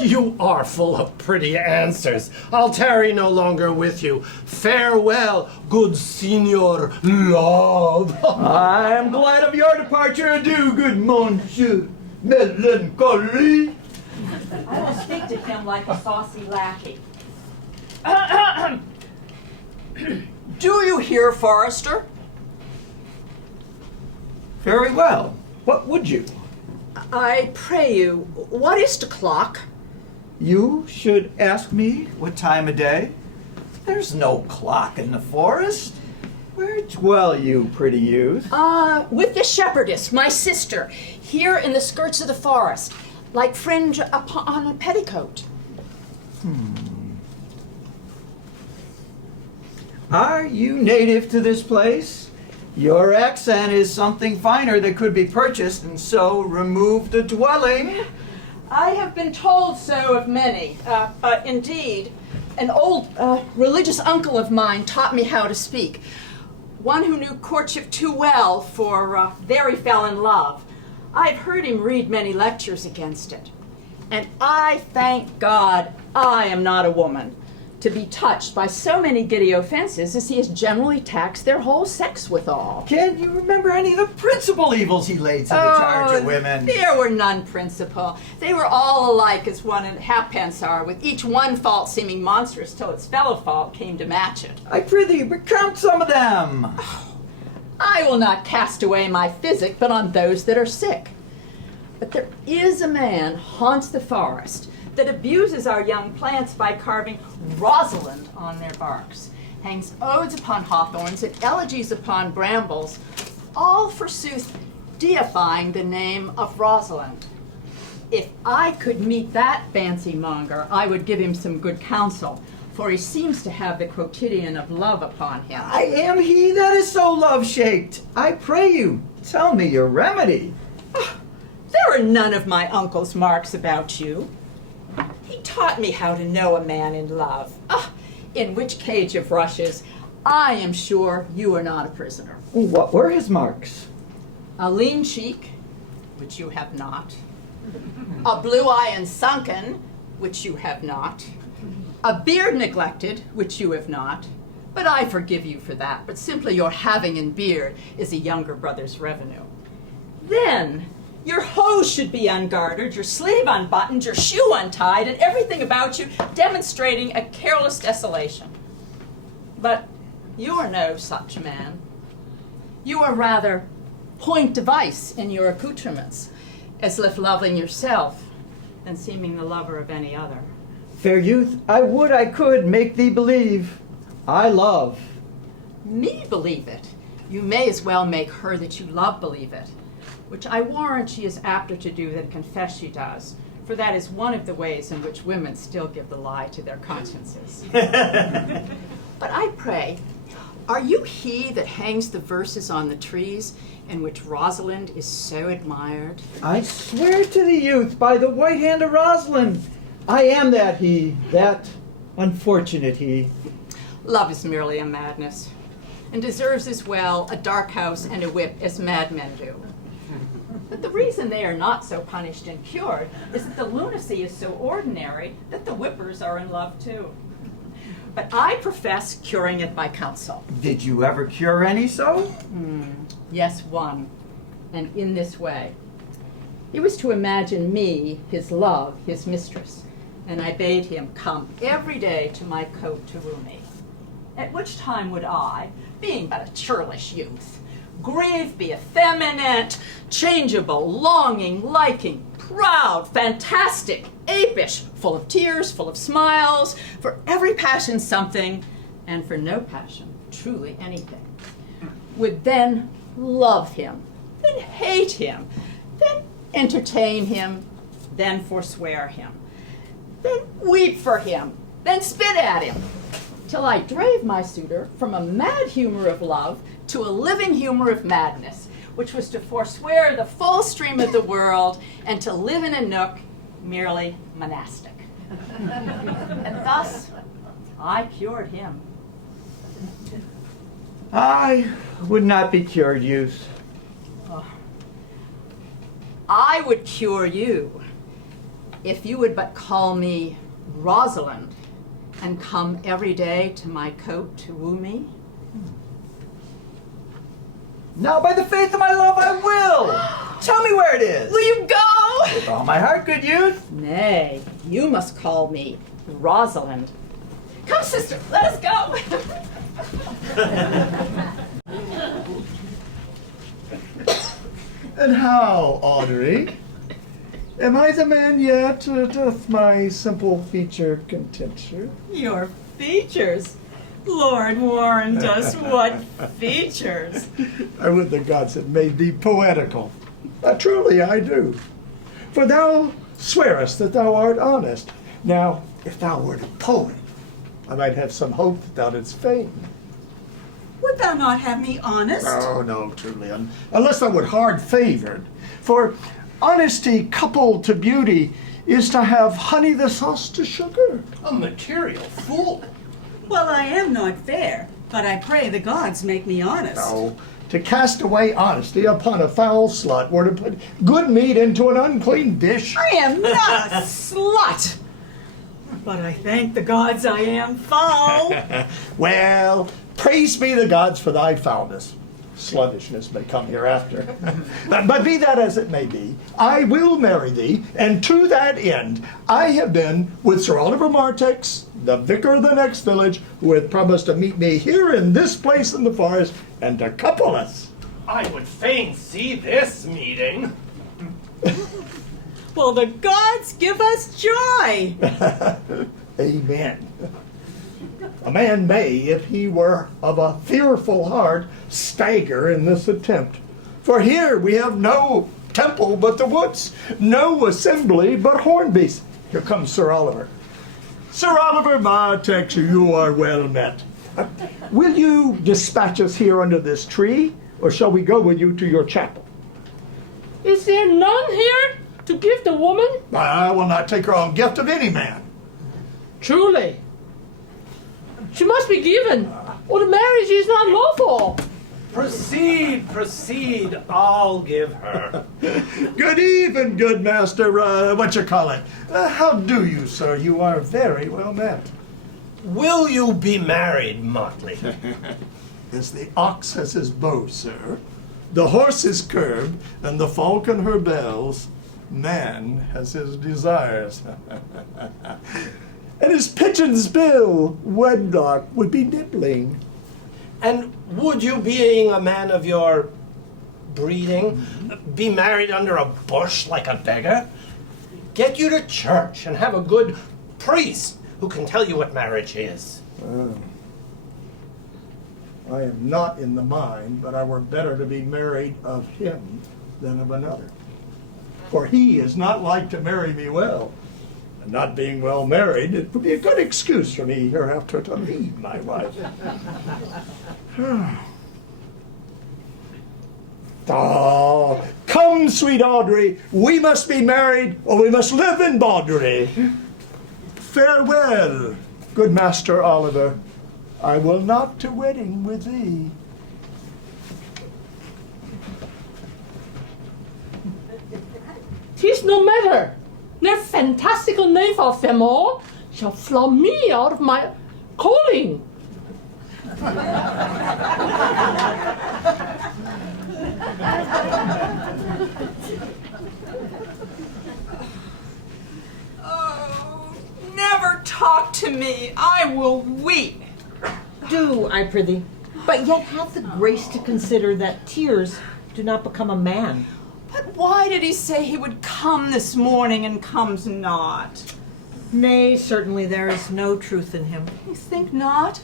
You are full of pretty answers. I'll tarry no longer with you. Farewell, good Signor Love. I am glad of your departure. Adieu, good Monsieur Melancholy. I will speak to him like a saucy lackey. Do you hear, Forrester? Very well. What would you? I pray you, what is the clock? You should ask me what time of day. There's no clock in the forest. Where dwell you, pretty youth? With the shepherdess, my sister, here in the skirts of the forest, like fringe upon a petticoat. Are you native to this place? Your accent is something finer that could be purchased, and so remove the dwelling. I have been told so of many. Indeed, an old religious uncle of mine taught me how to speak. One who knew courtship too well, for there he fell in love. I've heard him read many lectures against it. And I thank God I am not a woman, to be touched by so many giddy offenses as he has generally taxed their whole sex withal. Can you remember any of the principal evils he laid to the charge of women? There were none principal. They were all alike as one and halfpence are, with each one fault seeming monstrous till its fellow fault came to match it. I prithee, recount some of them. I will not cast away my physic, but on those that are sick. But there is a man haunts the forest that abuses our young plants by carving Rosalind on their barks, hangs odes upon hawthorns and elegies upon brambles, all forsooth deifying the name of Rosalind. If I could meet that fancy monger, I would give him some good counsel, for he seems to have the quotidian of love upon him. I am he that is so love-shaped. I pray you, tell me your remedy. There are none of my uncle's marks about you. He taught me how to know a man in love. In which cage of rushes, I am sure you are not a prisoner. What were his marks? A lean cheek, which you have not. A blue eye and sunken, which you have not. A beard neglected, which you have not. But I forgive you for that, but simply your having in beard is a younger brother's revenue. Then, your hose should be ungartered, your sleeve unbuttoned, your shoe untied, and everything about you demonstrating a careless desolation. But you are no such man. You are rather point device in your accoutrements, as if loving yourself, than seeming the lover of any other. Fair youth, I would I could make thee believe I love. Me believe it? You may as well make her that you love believe it, which I warrant she is apter to do than confess she does, for that is one of the ways in which women still give the lie to their consciences. But I pray, are you he that hangs the verses on the trees in which Rosalind is so admired? I swear to the youth by the white hand of Rosalind, I am that he, that unfortunate he. Love is merely a madness, and deserves as well a dark house and a whip as madmen do. But the reason they are not so punished and cured is that the lunacy is so ordinary that the whippers are in love too. But I profess curing it by counsel. Did you ever cure any so? Yes, one, and in this way. He was to imagine me, his love, his mistress, and I bade him come every day to my cote to woo me. At which time would I, being but a churlish youth, grieve, be effeminate, changeable, longing, liking, proud, fantastic, apish, full of tears, full of smiles, for every passion something, and for no passion truly anything, would then love him, then hate him, then entertain him, then forswear him, then weep for him, then spit at him, till I drave my suitor from a mad humor of love to a living humor of madness, which was to forswear the full stream of the world and to live in a nook merely monastic. And thus I cured him. I would not be cured, youth. I would cure you if you would but call me Rosalind and come every day to my cote to woo me. Now by the faith of my love I will. Tell me where it is. Will you go? With all my heart, good youth. Nay, you must call me Rosalind. Come, sister, let us go. And how, Audrey? Am I the man yet, or doth my simple feature content you? Your features. Lord warrant us, what features. I would the gods had made thee poetical. Truly I do. For thou swearest that thou art honest. Now, if thou wert a poet, I might have some hope that thou didst feign. Would thou not have me honest? Oh, no, truly, unless thou wert hard favored. For honesty coupled to beauty is to have honey the sauce to sugar. A material fool. Well, I am not fair, but I pray the gods make me honest. No, to cast away honesty upon a foul slut were to put good meat into an unclean dish. I am not a slut, but I thank the gods I am foul. Well, praise be the gods for thy foulness. Sluttishness may come hereafter. But be that as it may be, I will marry thee, and to that end I have been with Sir Oliver Martex, the vicar of the next village, who hath promised to meet me here in this place in the forest, and to couple us. I would fain see this meeting. Well, the gods give us joy. Amen. A man may, if he were of a fearful heart, stagger in this attempt. For here we have no temple but the woods, no assembly but Hornby's. Here comes Sir Oliver. Sir Oliver Martex, you are well met. Will you dispatch us here under this tree, or shall we go with you to your chapel? Is there none here to give the woman? I will not take her own gift of any man. Truly. She must be given, or the marriage is not lawful. Proceed, proceed, I'll give her. Good even, good master, what you call it? How do you, sir? You are very well met. Will you be married, Motley? As the ox has his bow, sir, the horse his curb, and the falcon her bells, man has his desires. And his pigeon's bill, wedlock, would be nibbling. And would you, being a man of your breeding, be married under a bush like a beggar? get you to church and have a good priest who can tell you what marriage is. I am not in the mind, but I were better to be married of him than of another. For he is not like to marry me well. And not being well married, it would be a good excuse for me hereafter to leave my wife. Oh, come, sweet Audrey, we must be married, or we must live in bawdry. Farewell, good Master Oliver. I will not to wedding with thee. Tis no matter. Their fantastical knave of them all shall flout me out of my calling. Oh, never talk to me. I will weep. Do, I prithee, but yet have the grace to consider that tears do not become a man. But why did he say he would come this morning and comes not? Nay, certainly there is no truth in him. You think not?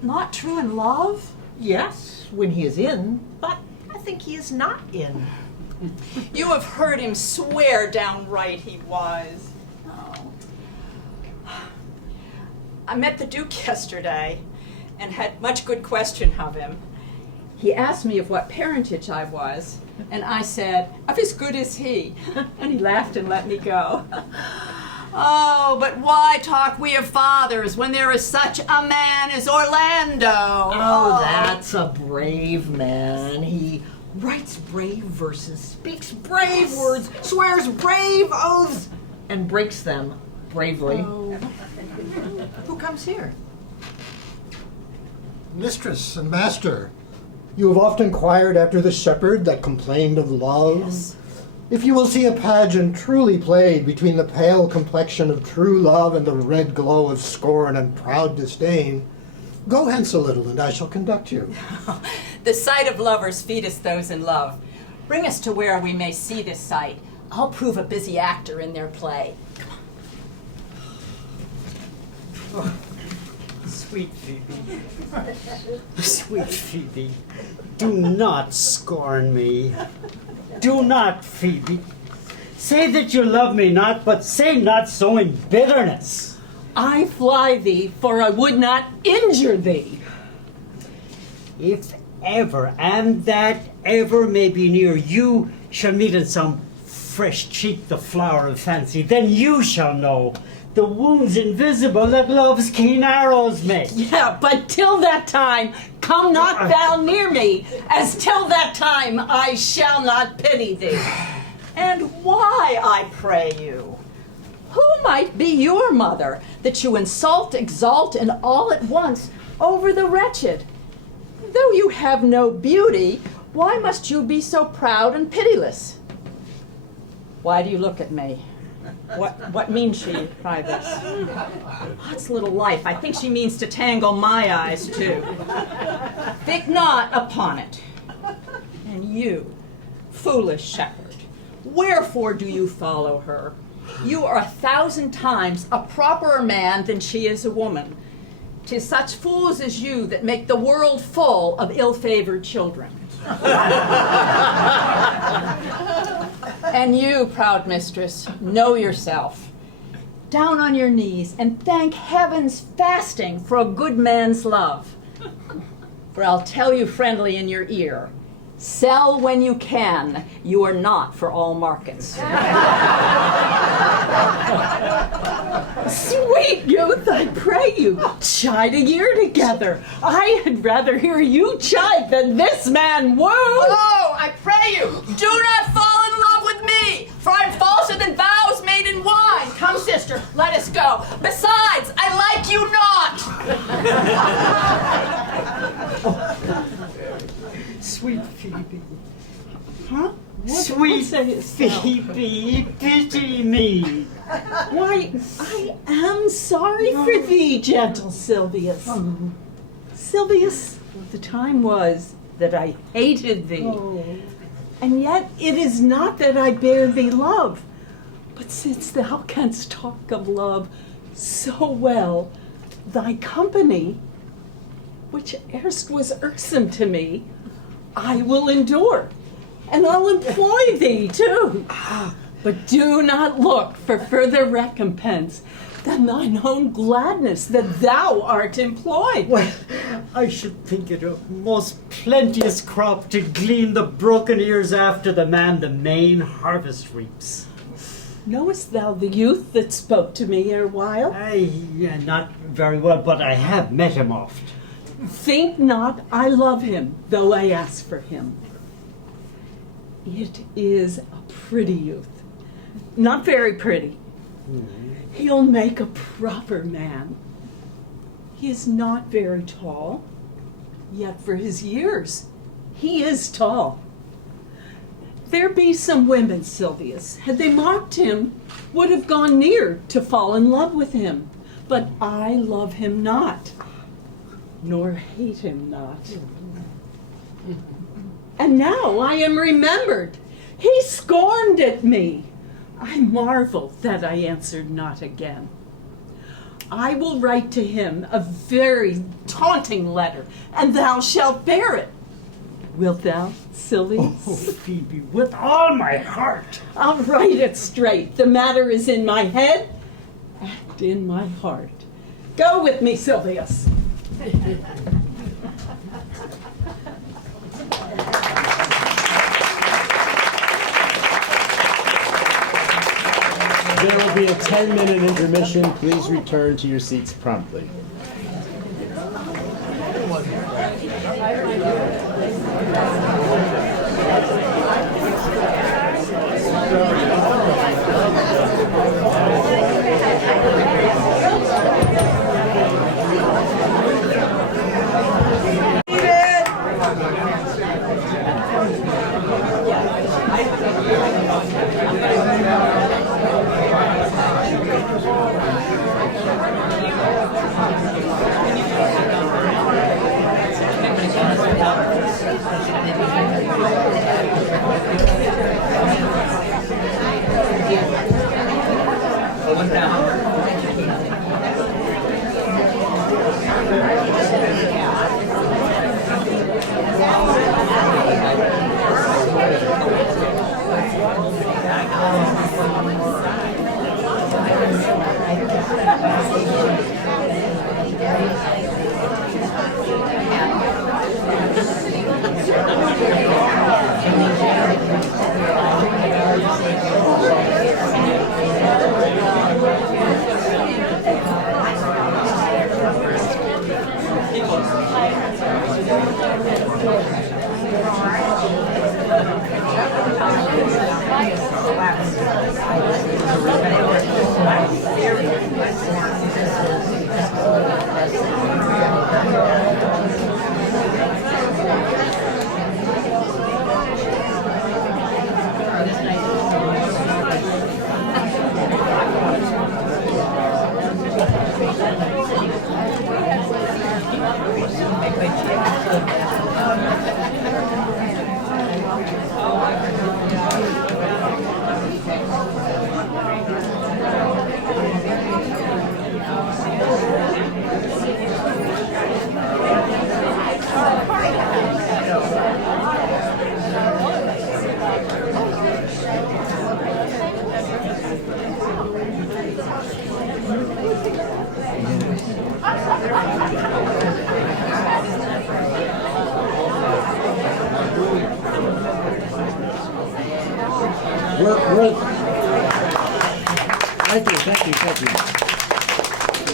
Not true in love? Yes, when he is in, but I think he is not in. You have heard him swear downright he was. Oh. I met the Duke yesterday and had much good question of him. He asked me of what parentage I was, and I said, of as good as he. And he laughed and let me go. Oh, but why talk we of fathers when there is such a man as Orlando? Oh, that's a brave man. He writes brave verses, speaks brave words, swears brave oaths, and breaks them bravely. Oh. Who comes here? Mistress and master, you have oft inquired after the shepherd that complained of love. Yes. If you will see a pageant truly played between the pale complexion of true love and the red glow of scorn and proud disdain, go hence a little, and I shall conduct you. The sight of lovers feedeth those in love. Bring us to where we may see this sight. I'll prove a busy actor in their play. Oh, sweet Phoebe. Sweet Phoebe, do not scorn me. Do not, Phoebe. Say that you love me not, but say not so in bitterness. I fly thee, for I would not injure thee. If ever, and that ever may be near, you shall meet in some fresh cheek the flower of fancy, then you shall know the wounds invisible that love's keen arrows make. Yeah, but till that time, come not thou near me, as till that time I shall not pity thee. And why, I pray you? Who might be your mother, that you insult, exalt, and all at once over the wretched? Though you have no beauty, why must you be so proud and pitiless? Why do you look at me? What means she by this? What's little life? I think she means to tangle my eyes too. Think not upon it. And you, foolish shepherd, wherefore do you follow her? You are 1,000 times a properer man than she is a woman. 'Tis such fools as you that make the world full of ill-favored children. And you, proud mistress, know yourself. Down on your knees and thank heaven's fasting for a good man's love. For I'll tell you friendly in your ear, sell when you can, you are not for all markets. Sweet youth, I pray you, chide a year together. I had rather hear you chide than this man woo. Oh, I pray you, do not fall in love with me, for I'm falser than vows made in wine. Come, sister, let us go. Besides, I like you not. Sweet Phoebe. Huh? Sweet Phoebe, pity me. Why, I am sorry for thee, gentle Silvius. Silvius, the time was that I hated thee. And yet it is not that I bear thee love, But since thou canst talk of love so well, thy company, which erst was irksome to me, I will endure, and I'll employ thee too. But do not look for further recompense than thine own gladness that thou art employed. Well, I should think it a most plenteous crop to glean the broken ears after the man the main harvest reaps. Knowest thou the youth that spoke to me erewhile? Yeah, not very well, but I have met him oft. Think not I love him, though I ask for him. It is a pretty youth. Not very pretty. He'll make a proper man. He is not very tall, yet for his years, he is tall. There be some women, Silvius, had they mocked him, would have gone near to fall in love with him. But I love him not, nor hate him not. And now I am remembered. He scorned at me. I marvel that I answered not again. I will write to him a very taunting letter, and thou shalt bear it. Wilt thou, Silvius? Oh, Phoebe, with all my heart. I'll write it straight. The matter is in my head and in my heart. Go with me, Silvius. There will be a 10-minute intermission. Please return to your seats promptly.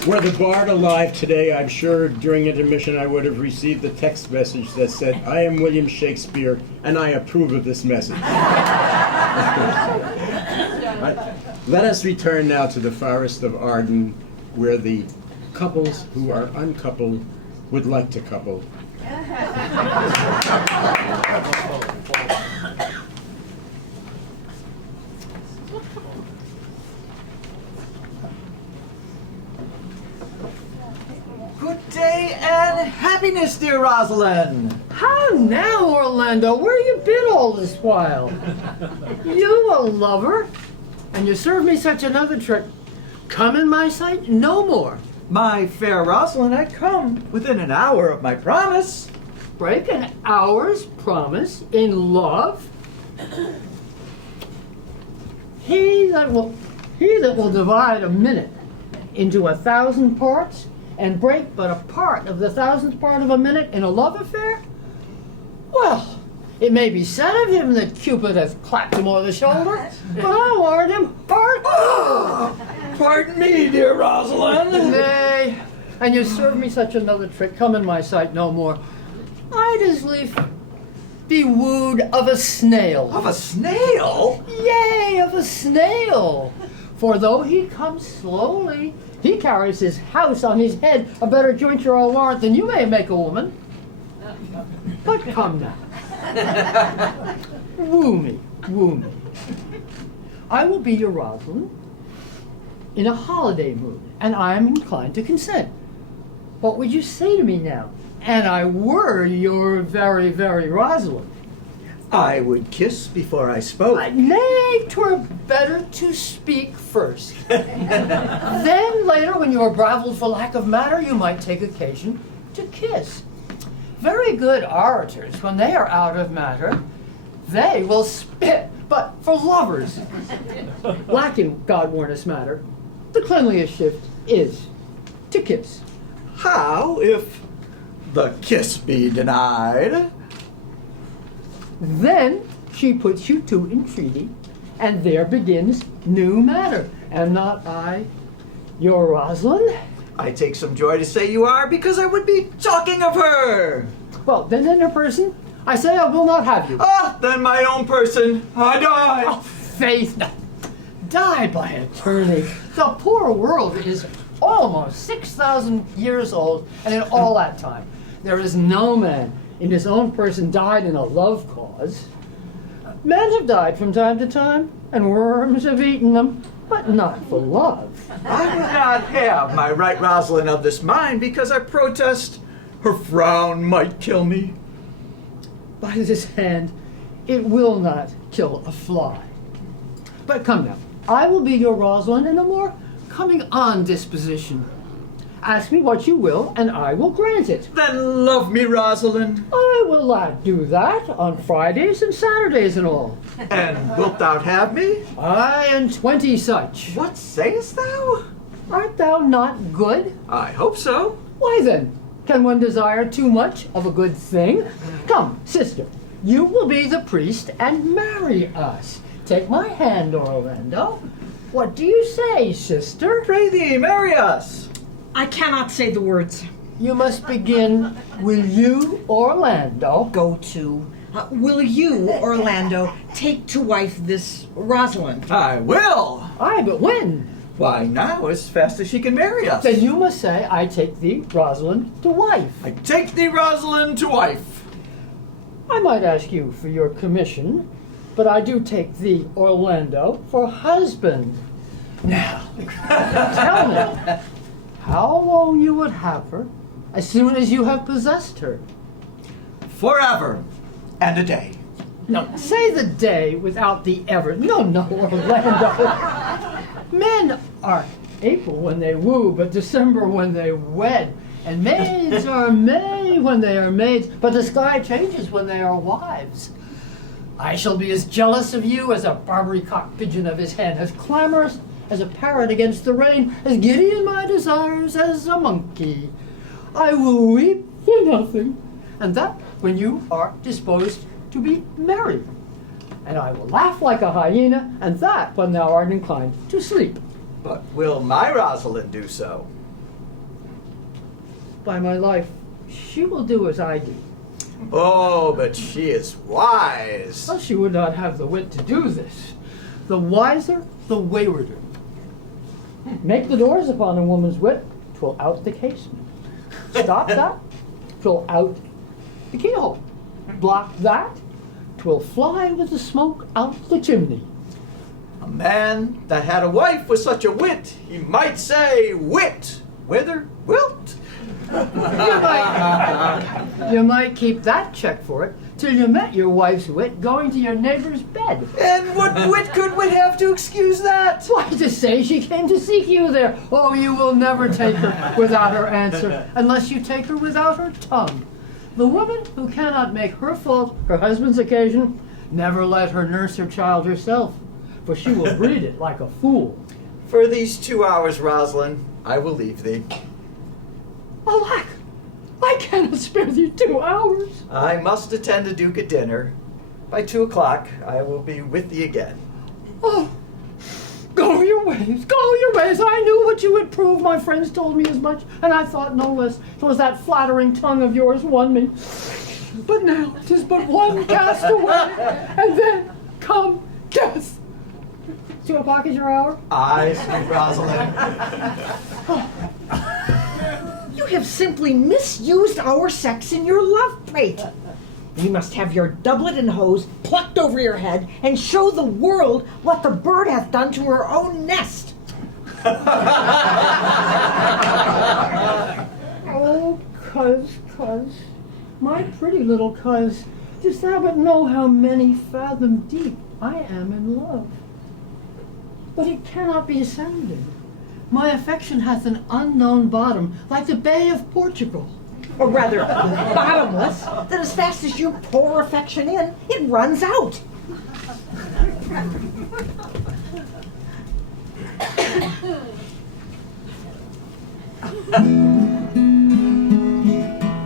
Were the bard alive today, I'm sure during intermission I would have received the text message that said, "I am William Shakespeare, and I approve of this message." Let us return now to the Forest of Arden, where the couples who are uncoupled would like to couple. Good day and happiness, dear Rosalind. How now, Orlando? Where you been all this while? You a lover? and you serve me such another trick, come in my sight no more. My fair Rosalind, I come within an hour of my promise. Break an hour's promise in love? He that will divide a minute into 1,000 parts and break but a part of the 1,000th part of a minute in a love affair? Well, it may be said of him that Cupid hath clapped him o'er the shoulder, but I warned him hard. Pardon me, dear Rosalind. Nay, and you serve me such another trick, come in my sight no more. I'd as lief be wooed of a snail. Of a snail? Yea, of a snail. For though he comes slowly, he carries his house on his head, a better jointure I'll warrant than you may make a woman. But come now. Woo me, woo me. I will be your Rosalind in a holiday mood, and I am inclined to consent. What would you say to me now? And I were your very, very Rosalind. I would kiss before I spoke. Nay, 'twere better to speak first. Then later, when you are bravelled for lack of matter, you might take occasion to kiss. Very good orators, when they are out of matter, they will spit. But for lovers, lacking, God warn us, matter, the cleanliest shift is to kiss. How if the kiss be denied? Then she puts you to entreaty, and there begins new matter. Am not I your Rosalind? I take some joy to say you are, because I would be talking of her. Well, then in her person, I say I will not have you. Ah, then my own person, I die. Oh, faith, no. Die by eternity. The poor world is almost 6,000 years old, and in all that time, there is no man in his own person died in a love cause. Men have died from time to time, and worms have eaten them, but not for love. I would not have my right Rosalind of this mind, because I protest her frown might kill me. By this hand, it will not kill a fly. But come now, I will be your Rosalind in a more coming on disposition. Ask me what you will, and I will grant it. Then love me, Rosalind. I will not do that on Fridays and Saturdays and all. And wilt thou have me? Aye, and 20 such. What sayest thou? Art thou not good? I hope so. Why then, can one desire too much of a good thing? Come, sister, you will be the priest and marry us. Take my hand, Orlando. What do you say, sister? Pray thee, marry us. I cannot say the words. You must begin, will you, Orlando? Go to. Will you, Orlando, take to wife this Rosalind? I will. Aye, but when? Why, now, as fast as she can marry us. Then you must say, I take thee, Rosalind, to wife. I take thee, Rosalind, to wife. I might ask you for your commission, but I do take thee, Orlando, for husband. Now, tell me, how long you would have her as soon as you have possessed her? Forever and a day. No, say the day without the ever. No, Orlando. Men are April when they woo, but December when they wed. And maids are May when they are maids, but the sky changes when they are wives. I shall be as jealous of you as a Barbary cock pigeon of his hen, as clamorous as a parrot against the rain, as giddy in my desires as a monkey. I will weep for nothing, and that when you are disposed to be merry. And I will laugh like a hyena, and that when thou art inclined to sleep. But will my Rosalind do so? By my life, she will do as I do. Oh, but she is wise. Well, she would not have the wit to do this. The wiser, the waywarder. Make the doors upon a woman's wit, 'twill out the casement. Stop that, 'twill out the keyhole. Block that, 'twill fly with the smoke out the chimney. A man that had a wife with such a wit, he might say, wit, whither wilt? You might keep that check for it till you met your wife's wit going to your neighbor's bed. And what wit could we have to excuse that? to say she came to seek you there. Oh, you will never take her without her answer, unless you take her without her tongue. The woman who cannot make her fault her husband's occasion, never let her nurse her child herself, for she will breed it like a fool. For these 2 hours, Rosalind, I will leave thee. Alack, I cannot spare thee 2 hours. I must attend a duke at dinner. By 2 o'clock, I will be with thee again. Oh, go your ways, go your ways. I knew what you would prove. My friends told me as much, and I thought no less. 'Twas that flattering tongue of yours won me. But now 'tis but one cast away, and then come death. 2 o'clock is your hour? Aye, sweet Rosalind. You have simply misused our sex in your love prate. You must have your doublet and hose plucked over your head and show the world what the bird hath done to her own nest. Oh, cuz, my pretty little cuz, dost thou but know how many fathom deep I am in love? But it cannot be sounded. My affection hath an unknown bottom, like the Bay of Portugal. Or rather, bottomless, that as fast as you pour affection in, it runs out.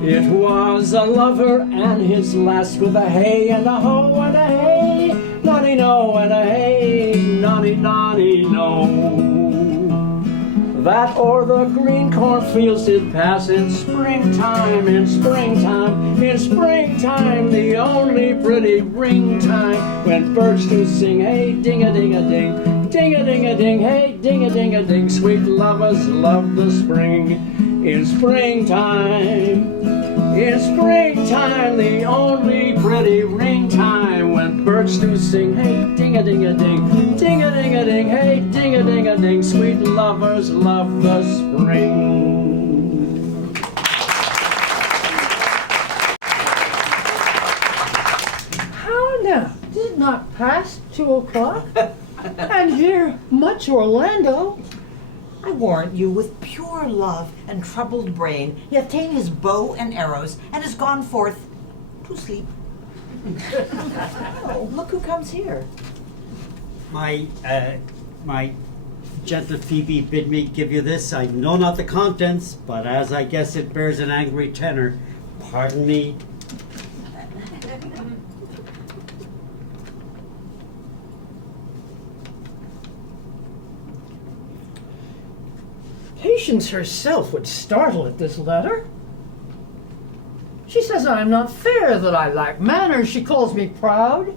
It was a lover and his lass with a hey and a ho and a hey, nonny no and a hey, nonny no. That o'er the green cornfields did pass in springtime, the only pretty ring time, when birds do sing, hey, ding-a-ding-a-ding, ding-a-ding-a-ding, hey, ding-a-ding-a-ding, sweet lovers love the spring. In springtime, the only pretty ring time, when birds do sing, hey, ding-a-ding-a-ding, ding-a-ding-a-ding, hey, ding-a-ding-a-ding, sweet lovers love the spring. How now? Did not pass 2 o'clock? And here much Orlando. I warrant you, with pure love and troubled brain, he hath ta'en his bow and arrows, and is gone forth to sleep. Oh, look who comes here. My gentle Phoebe bid me give you this. I know not the contents, but as I guess it bears an angry tenor, pardon me. Patience herself would startle at this letter. She says I am not fair, that I lack manners. She calls me proud,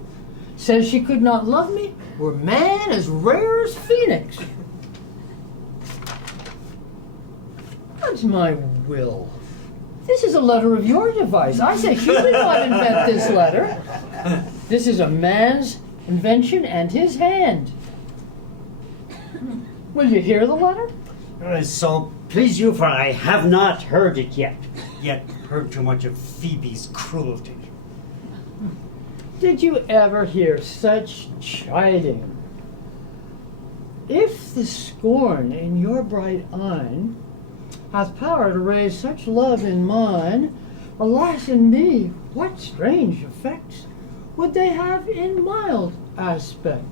says she could not love me, were man as rare as Phoenix. God's my will. This is a letter of your device. I say she did not invent this letter. This is a man's invention and his hand. Will you hear the letter? So please you, for I have not heard it yet heard too much of Phoebe's cruelty. Did you ever hear such chiding? If the scorn in your bright eyne hath power to raise such love in mine, alas in me, what strange effects would they have in mild aspect?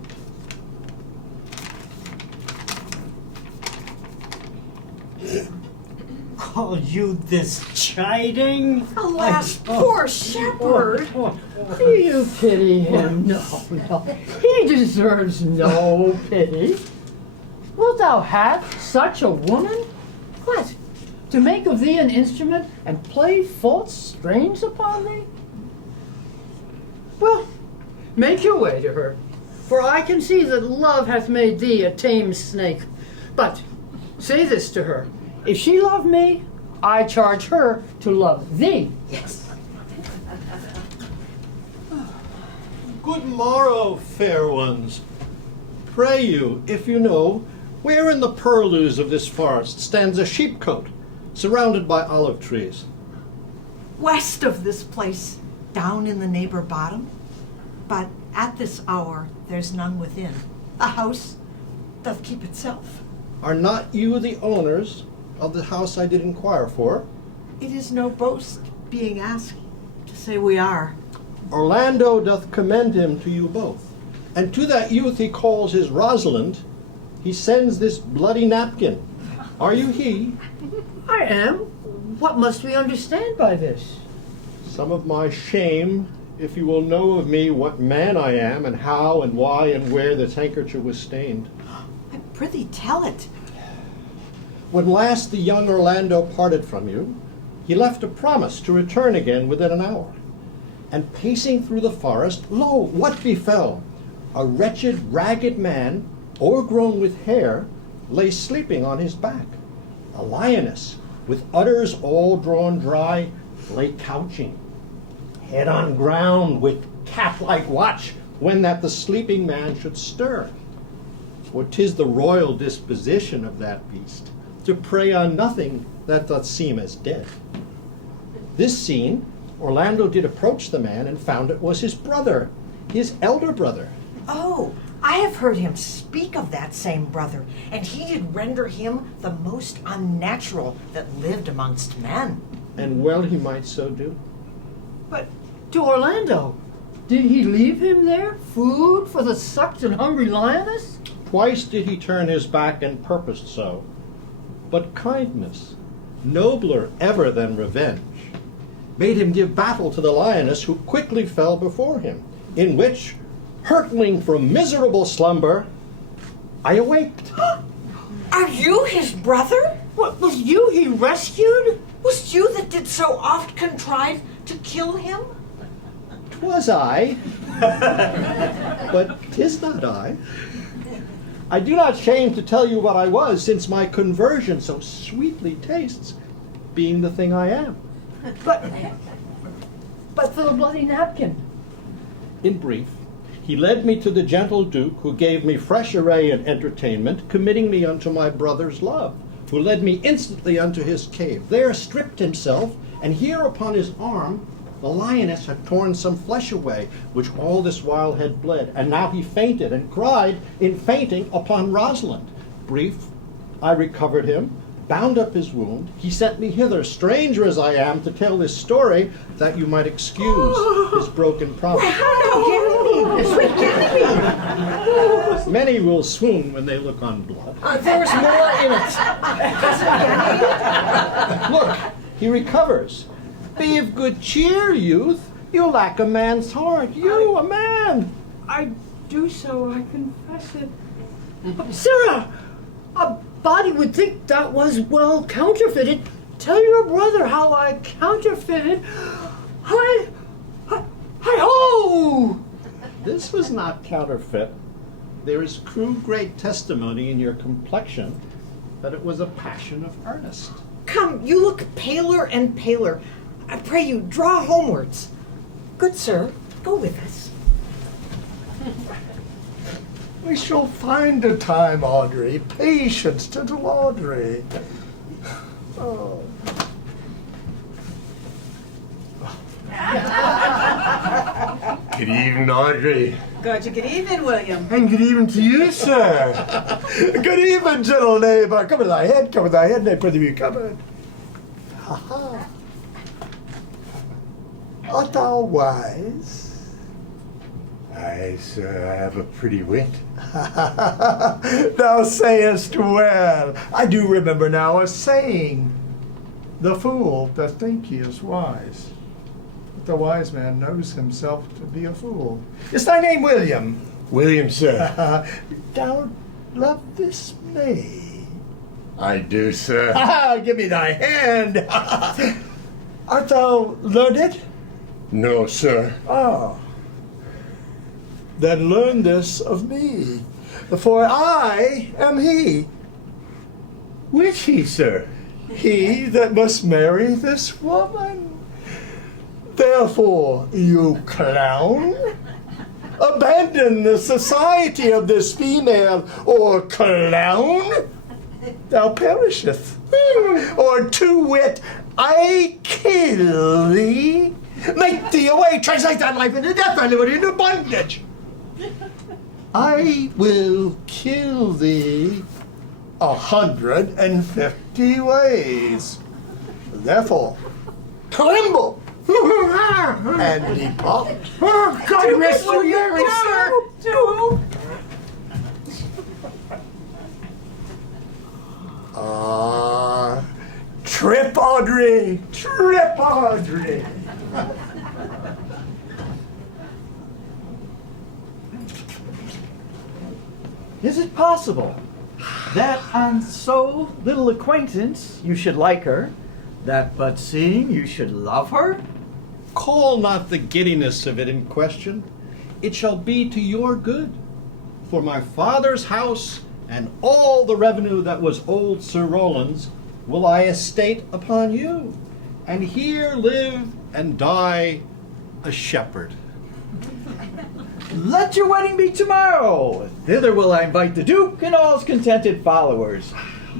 Call you this chiding? Alas, poor shepherd! Do you pity him? No, he deserves no pity. Wilt thou have such a woman? What, to make of thee an instrument and play false strings upon thee? Well, make your way to her, for I can see that love hath made thee a tame snake. But say this to her: if she love me, I charge her to love thee. Yes. Good morrow, fair ones. Pray you, if you know, where in the purlieus of this forest stands a sheepcote, surrounded by olive trees? West of this place, down in the neighbor bottom, but at this hour there's none within. A house doth keep itself. Are not you the owners of the house I did inquire for? It is no boast being asked to say we are. Orlando doth commend him to you both, and to that youth he calls his Rosalind, he sends this bloody napkin. Are you he? I am. What must we understand by this? Some of my shame, if you will know of me what man I am, and how and why and where this handkerchief was stained. I prithee tell it. When last the young Orlando parted from you, he left a promise to return again within an hour. And pacing through the forest, lo, what befell? A wretched, ragged man, o'ergrown with hair, lay sleeping on his back. A lioness, with udders all drawn dry, lay couching, head on ground, with cat-like watch, when that the sleeping man should stir. For 'tis the royal disposition of that beast, to prey on nothing that doth seem as dead. This seen, Orlando did approach the man, and found it was his brother, his elder brother. Oh, I have heard him speak of that same brother, and he did render him the most unnatural that lived amongst men. And well he might so do. But to Orlando, did he leave him there? Food for the sucked and hungry lioness? Twice did he turn his back and purposed so. But kindness, nobler ever than revenge, made him give battle to the lioness, who quickly fell before him, in which, hurtling from miserable slumber, I awaked. Are you his brother? What, was you he rescued? Was you that did so oft contrive to kill him? 'Twas I, but 'tis not I. I do not shame to tell you what I was, since my conversion so sweetly tastes, being the thing I am. But for the bloody napkin. In brief, he led me to the gentle Duke, who gave me fresh array and entertainment, committing me unto my brother's love, who led me instantly unto his cave. There stripped himself, and here upon his arm the lioness had torn some flesh away, which all this while had bled, and now he fainted, and cried in fainting upon Rosalind. Brief, I recovered him, bound up his wound. He sent me hither, stranger as I am, to tell this story, that you might excuse his broken promise. Many will swoon when they look on blood. There's more in it. Look, he recovers. Be of good cheer, youth. You lack a man's heart. You, a man. I do so, I confess it. Sarah, a body would think that was well counterfeited. Tell your brother how I counterfeited. Hi-ho! This was not counterfeit. There is true great testimony in your complexion that it was a passion of earnest. Come, you look paler and paler. I pray you, draw homewards. Good sir, go with us. We shall find a time, Audrey. Patience, gentle Audrey. Oh. Good evening, Audrey. Good evening, William. And good evening to you, sir. Good evening, gentle neighbor. Come with thy head, nay, prithee, come in. Ha ha. Art thou wise? Aye, sir, I have a pretty wit. Thou sayest well. I do remember now a saying. The fool doth think he is wise, but the wise man knows himself to be a fool. Is thy name William? William, sir. Thou love this maid? I do, sir. Give me thy hand. Art thou learned? No, sir. Oh. Then learn this of me, for I am he. Which he, sir? He that must marry this woman. Therefore, you clown, abandon the society of this female, or clown, thou perisheth. Or to wit, I kill thee, make thee away, translate thy life into death, thy liberty into bondage. I will kill thee 150 ways. Therefore, tremble and depart. God rest you, Mary, sir. Trip, Audrey! Trip, Audrey! Is it possible that on so little acquaintance you should like her, that but seeing you should love her? Call not the giddiness of it in question. It shall be to your good. For my father's house and all the revenue that was old Sir Roland's will I estate upon you, and here live and die a shepherd. Let your wedding be tomorrow. Thither will I invite the Duke and all his contented followers.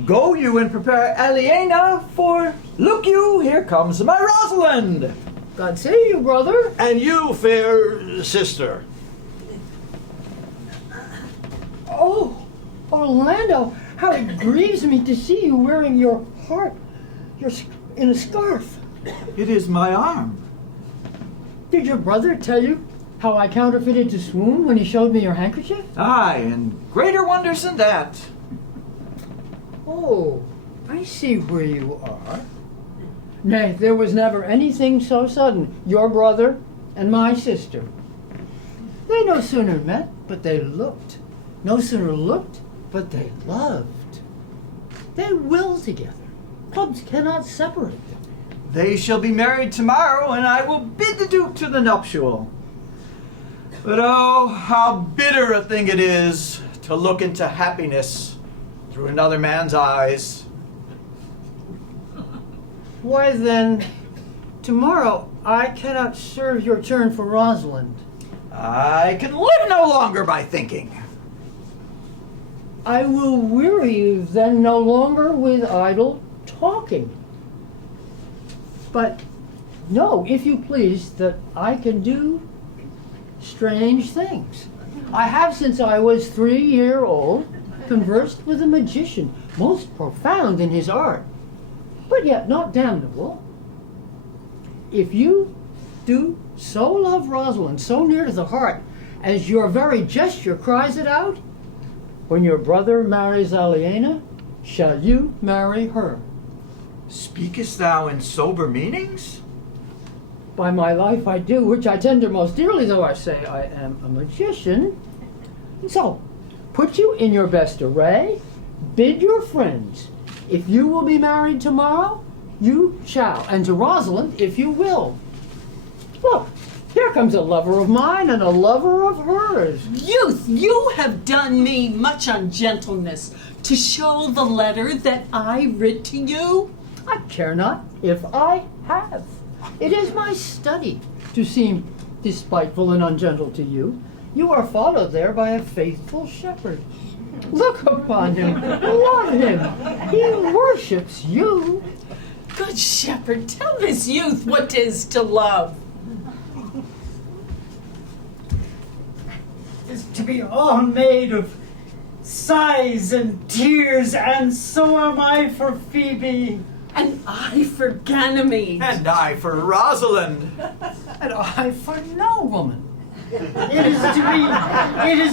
Go you and prepare Aliena, for look you, here comes my Rosalind. God save you, brother. And you, fair sister. Oh, Orlando, how it grieves me to see you wearing your heart in a scarf. It is my arm. Did your brother tell you how I counterfeited to swoon when he showed me your handkerchief? Aye, and greater wonders than that. Oh, I see where you are. Nay, there was never anything so sudden. Your brother and my sister. They no sooner met, but they looked. No sooner looked, but they loved. They will together. Clubs cannot separate them. They shall be married tomorrow, and I will bid the Duke to the nuptial. But oh, how bitter a thing it is to look into happiness through another man's eyes. Why then, tomorrow I cannot serve your turn for Rosalind. I can live no longer by thinking. I will weary you then no longer with idle talking. But know, if you please, that I can do strange things. I have, since I was 3-year-old, conversed with a magician, most profound in his art, but yet not damnable. If you do so love Rosalind, so near to the heart, as your very gesture cries it out, when your brother marries Aliena, shall you marry her? Speakest thou in sober meanings? By my life I do, which I tender most dearly, though I say I am a magician. So, put you in your best array, bid your friends. If you will be married tomorrow, you shall, and to Rosalind, if you will. Look, here comes a lover of mine and a lover of hers. Youth, you have done me much ungentleness to show the letter that I writ to you. I care not if I have. It is my study to seem despiteful and ungentle to you. You are followed there by a faithful shepherd. Look upon him, love him. He worships you. Good shepherd, tell this youth what 'tis to love. Is to be all made of sighs and tears, and so am I for Phoebe. And I for Ganymede. And I for Rosalind. And I for no woman. It is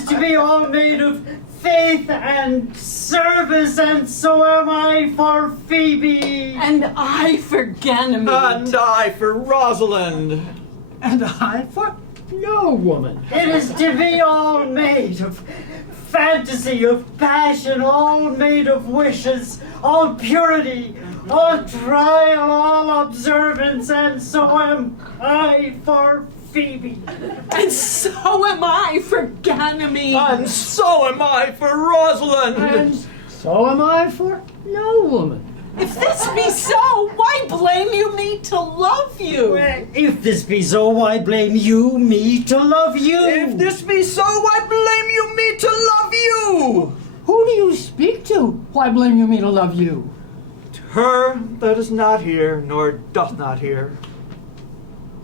to be all made of faith and service, and so am I for Phoebe. And I for Ganymede. And I for Rosalind. And I for no woman. It is to be all made of fantasy, of passion, all made of wishes, all purity, all trial, all observance, and so am I for Phoebe. And so am I for Ganymede. And so am I for Rosalind. And so am I for no woman. If this be so, why blame you me to love you? If this be so, why blame you me to love you? If this be so, why blame you me to love you? Who do you speak to? Why blame you me to love you? To her that is not here, nor doth not hear.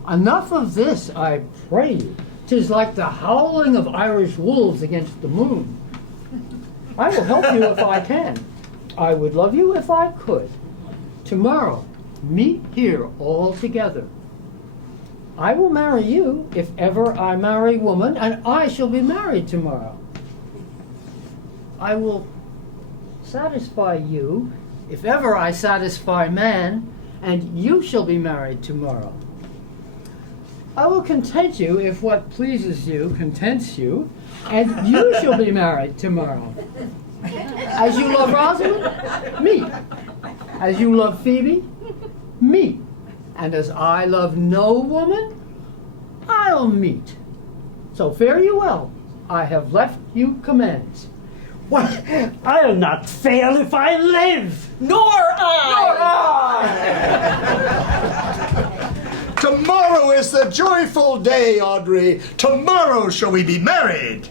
Enough of this, I pray you. 'Tis like the howling of Irish wolves against the moon. I will help you if I can. I would love you if I could. Tomorrow, meet here all together. I will marry you if ever I marry woman, and I shall be married tomorrow. I will satisfy you if ever I satisfy man, and you shall be married tomorrow. I will content you if what pleases you contents you, and you shall be married tomorrow. As you love Rosalind, me. As you love Phoebe, me. And as I love no woman, I'll meet. So fare you well. I have left you commands. What? I'll not fail if I live. Nor I. Tomorrow is the joyful day, Audrey. Tomorrow shall we be married.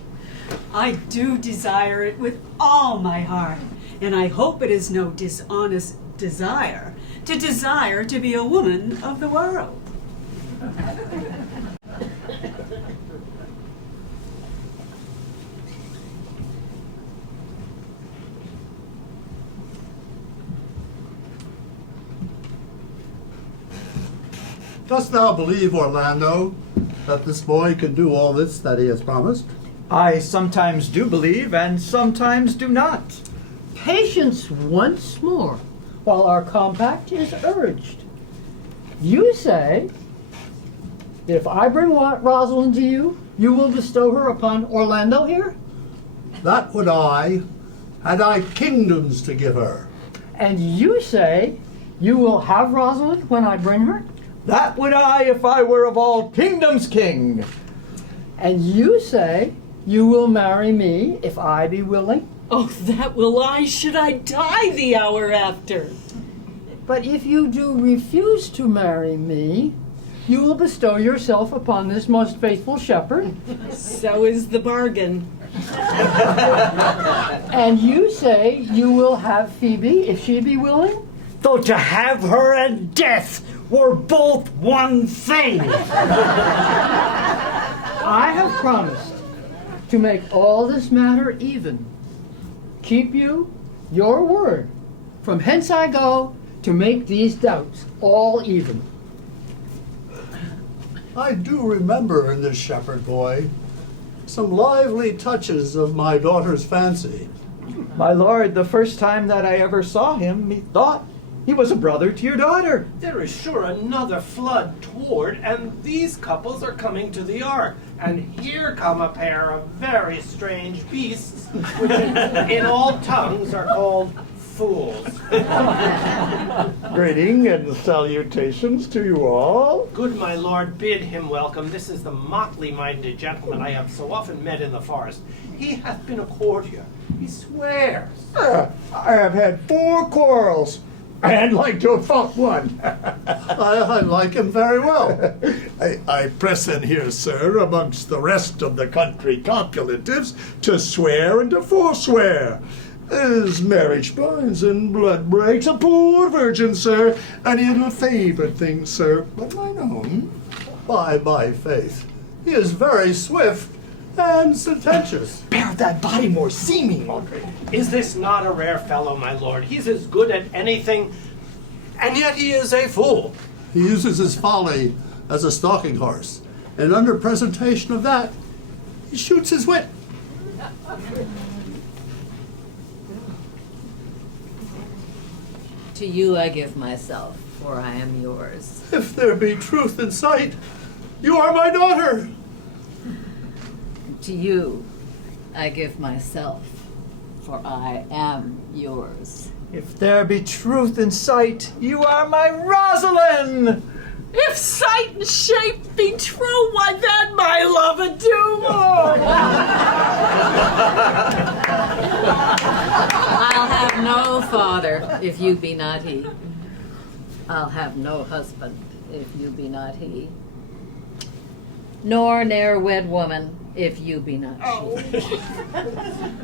I do desire it with all my heart, and I hope it is no dishonest desire to be a woman of the world. Dost thou believe, Orlando, that this boy can do all this that he has promised? I sometimes do believe and sometimes do not. Patience once more, while our compact is urged. You say that if I bring Rosalind to you, you will bestow her upon Orlando here? That would I, had I kingdoms to give her. And you say you will have Rosalind when I bring her? That would I if I were of all kingdoms king. And you say you will marry me if I be willing? Oh, that will I, should I die the hour after. But if you do refuse to marry me, you will bestow yourself upon this most faithful shepherd. So is the bargain. And you say you will have Phoebe if she be willing? Though to have her and death were both one thing. I have promised to make all this matter even. Keep you your word. From hence I go to make these doubts all even. I do remember in this shepherd boy some lively touches of my daughter's fancy. My lord, the first time that I ever saw him, methought he was a brother to your daughter. There is sure another flood toward, and these couples are coming to the ark. And here come a pair of very strange beasts, which in all tongues are called fools. Greeting and salutations to you all. Good my lord, bid him welcome. This is the motley-minded gentleman I have so often met in the forest. He hath been a courtier. He swears. I have had 4 quarrels. And like to have fought one. I like him very well. I press in here, sir, amongst the rest of the country copulatives, to swear and to forswear. As marriage binds and blood breaks, a poor virgin, sir, and in a favored thing, sir, but mine own. By my faith, he is very swift and sententious. Bear that body more seeming, Audrey. Is this not a rare fellow, my lord? He's as good at anything, and yet he is a fool. He uses his folly as a stalking horse, and under presentation of that, he shoots his wit. To you I give myself, for I am yours. If there be truth in sight, you are my daughter. To you I give myself, for I am yours. If there be truth in sight, you are my Rosalind. If sight and shape be true, why then, my love, adieu more. I'll have no father, if you be not he. I'll have no husband, if you be not he. Nor ne'er wed woman, if you be not she.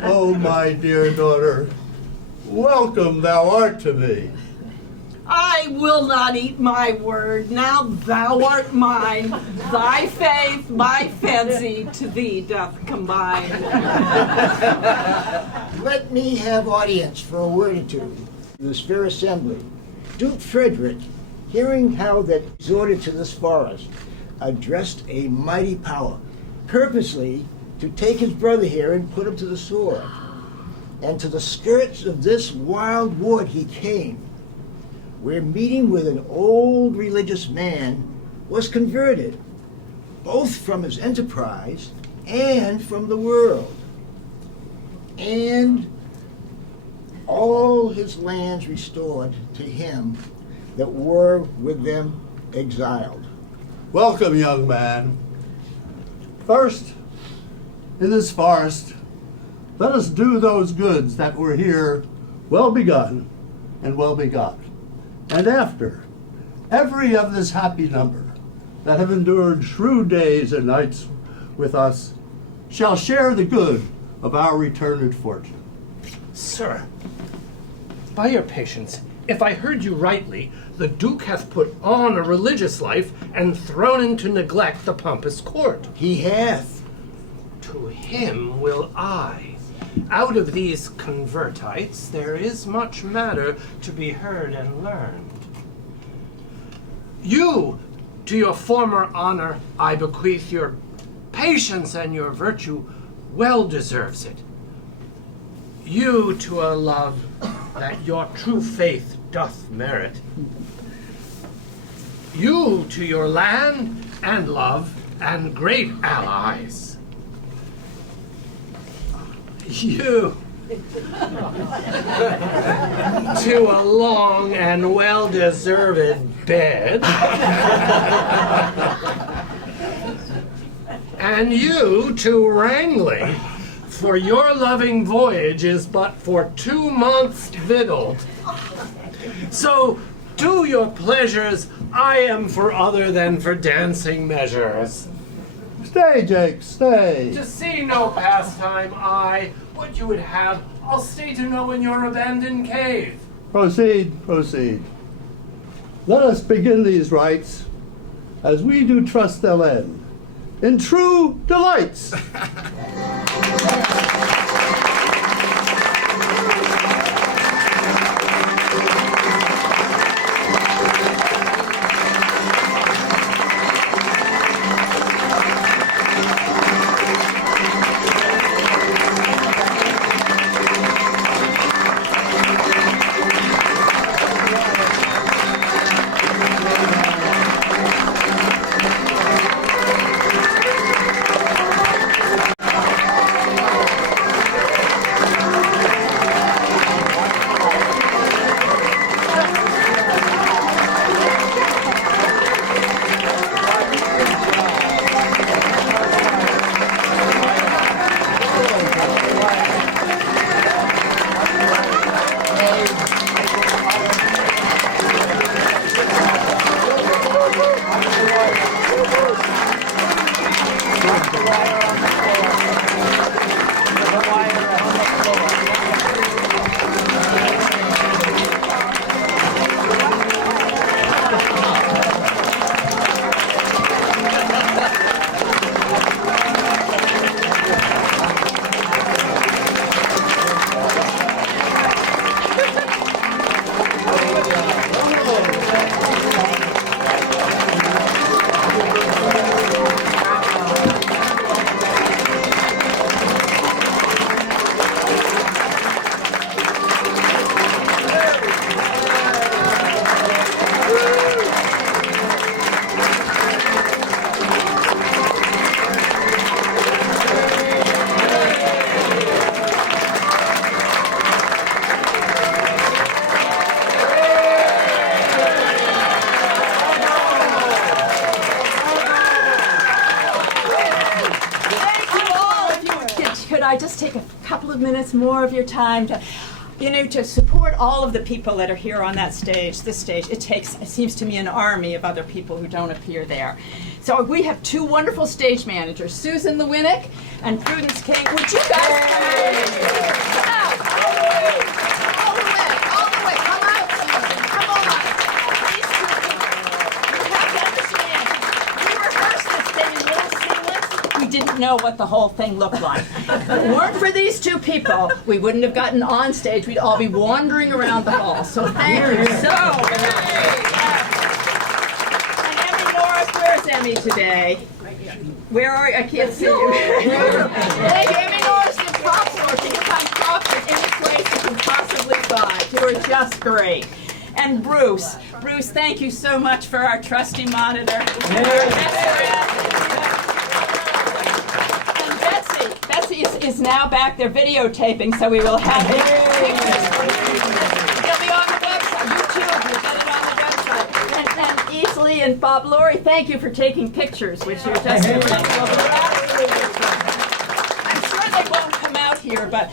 Oh, my dear daughter, welcome thou art to me. I will not eat my word. Now thou art mine. Thy faith, my fancy, to thee doth combine. Let me have audience for a word or two in this fair assembly. Duke Frederick, hearing how that resorted to this forest, addressed a mighty power, purposely to take his brother here and put him to the sword. And to the skirts of this wild wood he came, where meeting with an old religious man was converted, both from his enterprise and from the world. And all his lands restored to him that were with them exiled. Welcome, young man. First, in this forest, let us do those goods that were here well begun and well begot. And after, every of this happy number that have endured shrewd days and nights with us shall share the good of our returned fortune. Sir, by your patience, if I heard you rightly, the Duke hath put on a religious life and thrown into neglect the pompous court. He hath. To him will I. Out of these convertites there is much matter to be heard and learned. You, to your former honor, I bequeath your patience, and your virtue well deserves it. You to a love that your true faith doth merit. You to your land and love and great allies. You to a long and well-deserved bed. And you to wrangling, for your loving voyage is but for 2 months victualled. So do your pleasures, I am for other than for dancing measures. Stay, Jake, stay. To see no pastime, what you would have, I'll stay to know in your abandoned cave. Proceed, proceed. Let us begin these rites, as we do trust they'll end, in true delights. I just take a couple of minutes more of your time to, to support all of the people that are here on that stage, this stage. It seems to me, an army of other people who don't appear there. So we have two wonderful stage managers, Susan Lewinnick and Prudence King. Would you guys come out? Come out. All the way, come out, Susan, come on. didn't know what the whole thing looked like. If it weren't for these two people, we wouldn't have gotten on stage. We'd all be wandering around the hall. So thank you so much. And Emmy Norris, where's Emmy today? Where are you? I can't see you. Thank you, Emmy Norris did props for. She can find props in any place you can possibly find. You were just great. And Bruce, thank you so much for our trusty monitor. And Betsy is now back there videotaping, so we will have pictures for you. It'll be on the website. YouTube, you'll get it on the website. And Easley and Bob Laurie, thank you for taking pictures, which are just I'm sure they won't come out here, but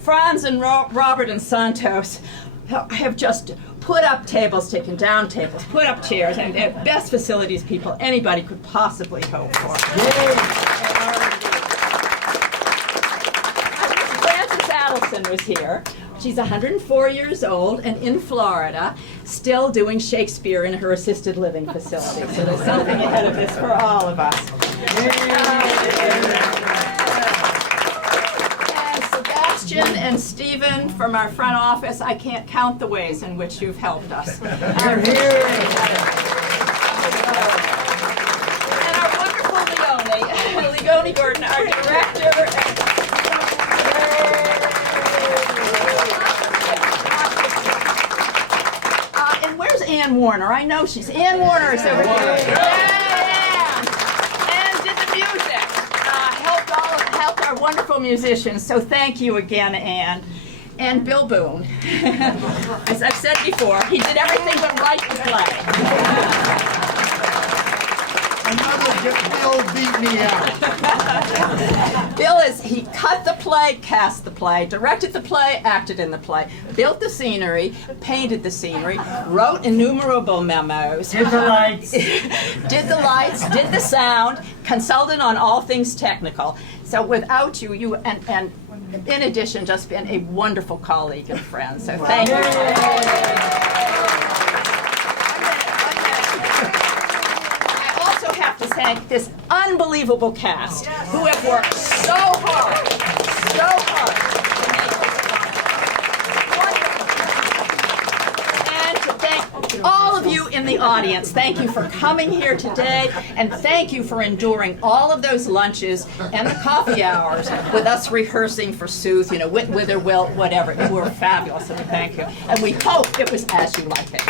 Franz and Robert and Santos have just put up tables, taken down tables, put up chairs, and the best facilities people anybody could possibly hope for. Frances Adelson was here. She's 104 years old and in Florida, still doing Shakespeare in her assisted living facility. So there's something ahead of this for all of us. Sebastian and Stephen from our front office, I can't count the ways in which you've helped us. And our wonderful Leone Gordon, our director. And where's Ann Warner? I know she's Ann Warner is over here. And did the music. Helped our wonderful musicians, so thank you again, Anne. And Bill Boone. As I've said before, he did everything but write the play. Another Bill beat me out. Bill he cut the play, cast the play, directed the play, acted in the play, built the scenery, painted the scenery, wrote innumerable memos. Did the lights. Did the lights, did the sound, consulted on all things technical. So without you and in addition, just been a wonderful colleague and friend. So thank you. I also have to thank this unbelievable cast who have worked so hard to make this wonderful. And to thank all of you in the audience. Thank you for coming here today, and thank you for enduring all of those lunches and the coffee hours with us rehearsing for Sooth, Wit, Wither, Wilt, whatever. You were fabulous, and thank you. And we hope it was as you like it.